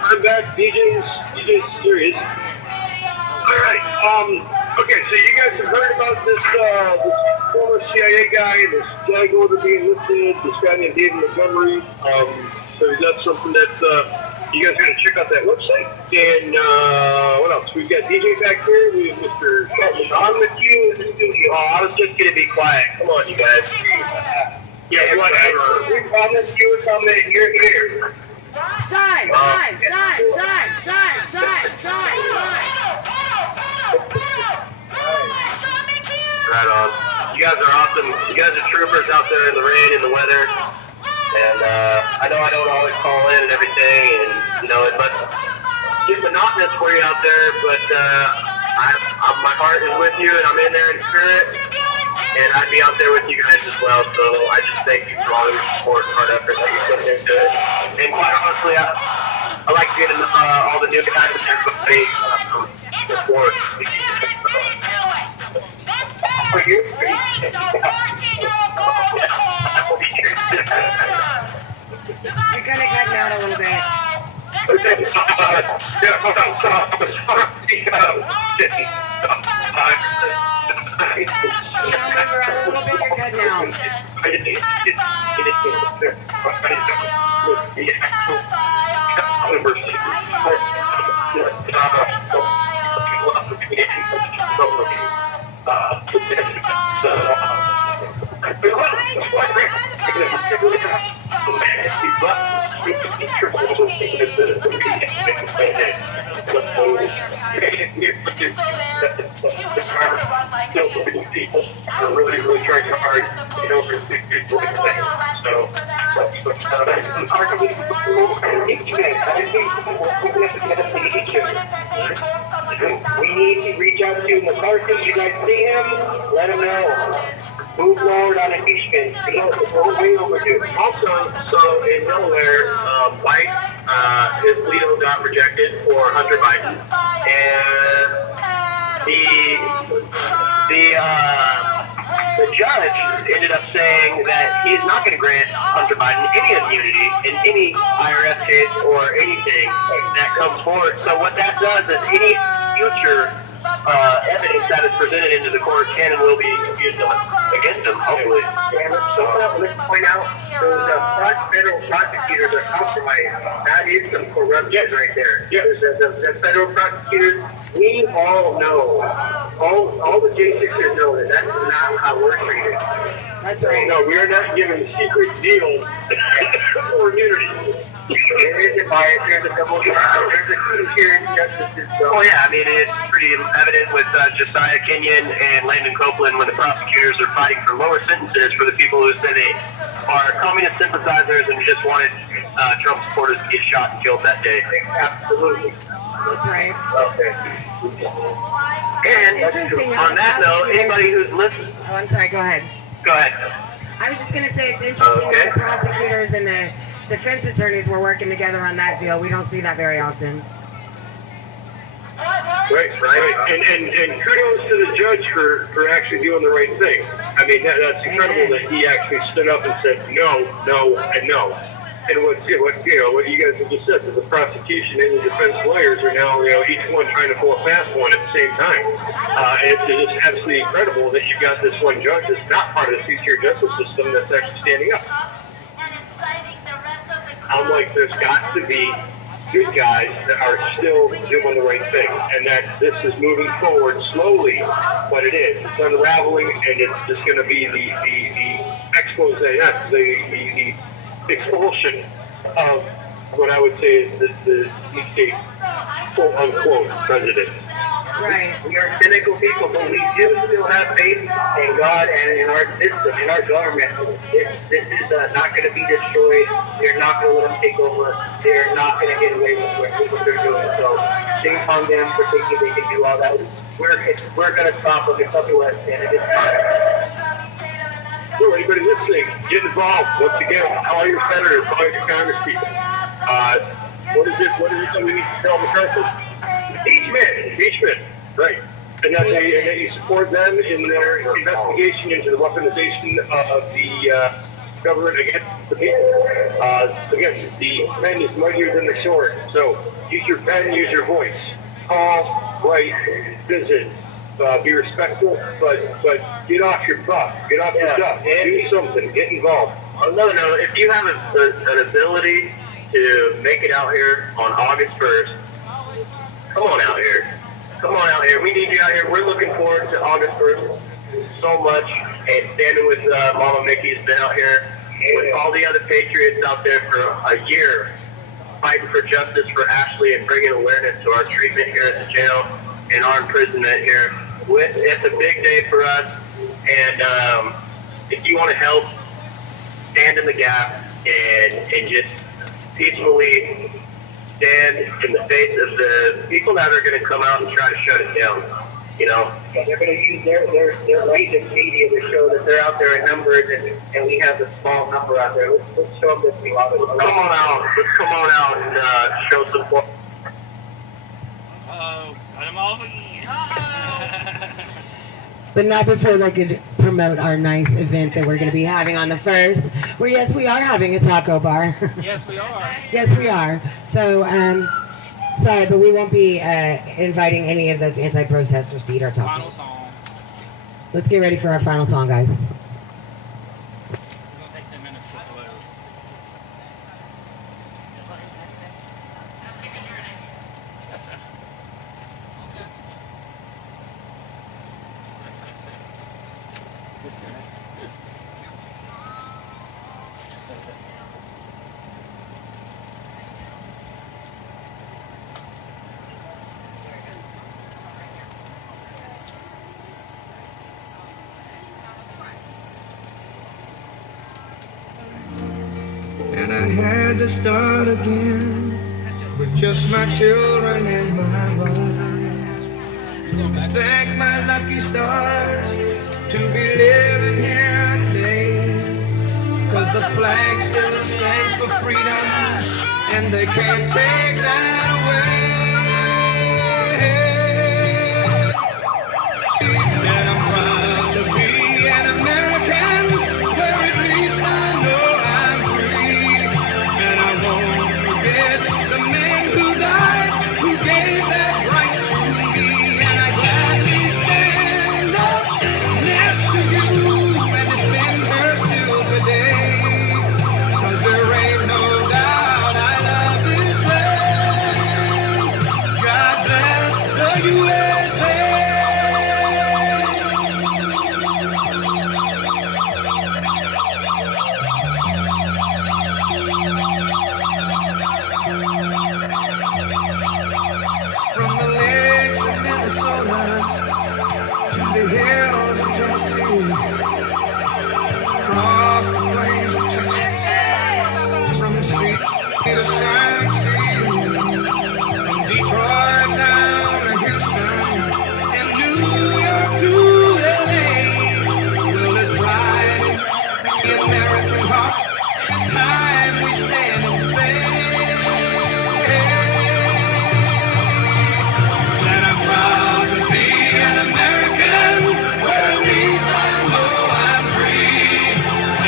I'm back, DJ's serious. All right, okay, so you guys have heard about this former CIA guy, this JAG order being listed, this guy named David Montgomery. So that's something that you guys got to check out that website. And what else? We've got DJ back here. We have Mr. Shelton on with you in the studio. Oh, I was just going to be quiet. Come on, you guys. Yeah, whatever. We promised you would come in. You're here. Shine, shine, shine, shine, shine, shine, shine, shine. Right on. You guys are awesome. You guys are troopers out there in the rain and the weather. And I know I don't always call in and everything, and you know it must get monotonous for you out there. But my heart is with you, and I'm in there in spirit. And I'd be out there with you guys as well. So I just thank you for all your support and hard effort that you put into it. And quite honestly, I like getting all the new guys and everybody support. For you. You're kind of cutting out a little bit. People are really, really trying hard, you know, for people like that. So, we need to reach out to McCarthy. You guys see him? Let him know. Move forward on impeachment. We're way overdue. Also, so in Delaware, White, his veto got rejected for Hunter Biden, and the judge ended up saying that he is not going to grant Hunter Biden any immunity in any IRS case or anything that comes forward. So what that does is any future evidence that is presented into the court can and will be used against him, hopefully. So let's point out those front federal prosecutors are compromised. That is some corruption right there. Yeah. The federal prosecutors, we all know, all the J6ers know that that's not how we're treated. That's right. No, we are not given secret deals or immunity. There is a bias, there's a double standard, there's a coup here in justice system. Oh yeah, I mean, it's pretty evident with Josiah Kenyon and Landon Copeland when the prosecutors are fighting for lower sentences for the people who say they are communist sympathizers and just wanted Trump supporters to get shot and killed that day. Absolutely. That's right. Okay. And on that note, anybody who's listening... Oh, I'm sorry, go ahead. Go ahead. I was just going to say it's interesting that the prosecutors and the defense attorneys were working together on that deal. We don't see that very often. Right. And kudos to the judge for actually doing the right thing. I mean, that's incredible that he actually stood up and said no, and no. And what you guys have just said, that the prosecution and the defense lawyers are now, each one trying to pull a fast one at the same time. And it's just absolutely incredible that you've got this one judge that's not part of the two-tier justice system that's actually standing up. I'm like, there's got to be good guys that are still doing the right thing, and that this is moving forward slowly, but it is. It's unraveling, and it's just going to be the expose, the expulsion of what I would say is the quote-unquote president. Right. We are cynical people, but we do still have faith in God and in our system, in our government. This is not going to be destroyed. They're not going to let them take over. They're not going to get away with what they're doing. So shame on them for thinking they can do all that. We're going to stop them. It's up to us, and it is time. So anybody listening, get involved. Once again, call your senators, call your congresspeople. What is it we need to tell McCarthy? Impeachment, right. And that you support them in their investigation into the weaponization of the government against the people. Again, the pen is mightier than the sword. So use your pen, use your voice. Call, write, visit. Be respectful, but get off your butt. Get off your duff. Do something. Get involved. On another note, if you have an ability to make it out here on August 1st, come on out here. Come on out here. We need you out here. We're looking forward to August 1st so much. And standing with Mama Mickey has been out here with all the other patriots out there for a year, fighting for justice for Ashley and bringing awareness to our treatment here at the jail and our imprisonment here. It's a big day for us. And if you want to help, stand in the gap and just peacefully stand in the face of the people that are going to come out and try to shut it down. They're going to use their racist media to show that they're out there in numbers, and we have a small number out there. Let's show them this thing. Come on out. Let's come on out and show support. I'm off again. but not before I could promote our nice event that we're going to be having on the 1st. Where yes, we are having a taco bar. Yes, we are. Yes, we are. So, sorry, but we won't be inviting any of those anti-protesters to eat our tacos. Final song. Let's get ready for our final song, guys. It's gonna take 10 minutes to play. And I had to start again with just my children and my wife. Thank my lucky stars to be living here today. 'Cause the flag still stands for freedom, and they can't take that away. And I'm proud to be an American, where at least I know I'm free. And I won't forget the men who died, who gave that right to me. And I gladly stand up next to you and defend her till today. 'Cause there ain't no doubt I love this land. God bless the USA. From the lakes of Minnesota to the hills of Tennessee, across the plains of Texas, from the sea to the shining sea, from Detroit down to Houston and New York to LA. Well, it's right in the American heart. It's time we stand and say that I'm proud to be an American, where at least I know I'm free.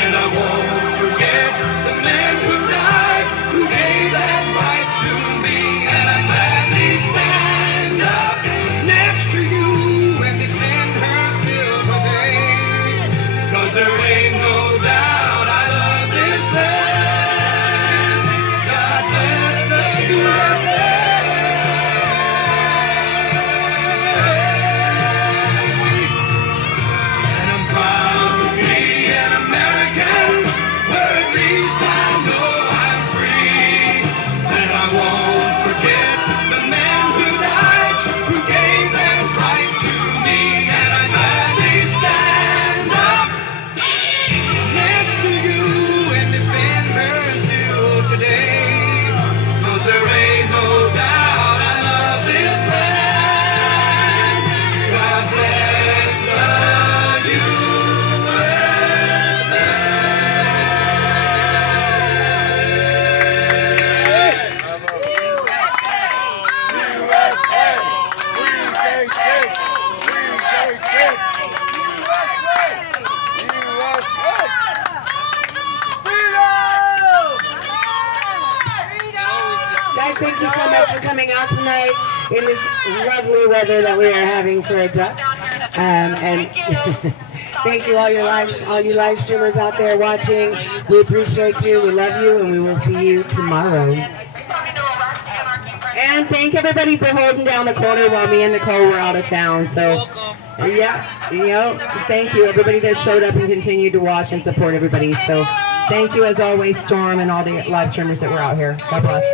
And I won't forget the men who died, who gave that right to me. And I gladly stand up next to you and defend her still today. 'Cause there ain't no doubt I love this land. God bless the USA. And I'm proud to be an American, where at least I know I'm free. And I won't forget the men who died, who gave that right to me. And I gladly stand up next to you and defend her still today. 'Cause there ain't no doubt I love this land. God bless the Guys, thank you so much for coming out tonight in this lovely weather that we are having for a duck. And thank you all you live streamers out there watching. We appreciate you, we love you, and we will see you tomorrow. And thank everybody for holding down the corner while me and Nicole were out of town. So, yeah, thank you everybody that showed up and continued to watch and support everybody. So, thank you as always, Storm, and all the live streamers that were out here. God bless.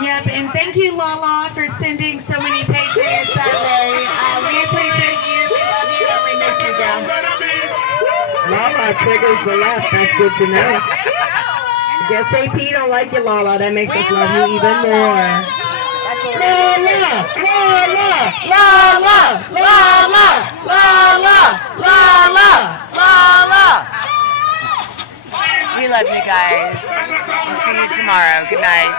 Yep, and thank you, Lala, for sending so many patriots our way. We appreciate you. We love you, and we miss you, girl. Lala triggers the left. That's good to know. Guess AP don't like you, Lala. That makes us love you even more. Lala, Lala, Lala, Lala, Lala, Lala, Lala. We love you guys. We'll see you tomorrow. Good night.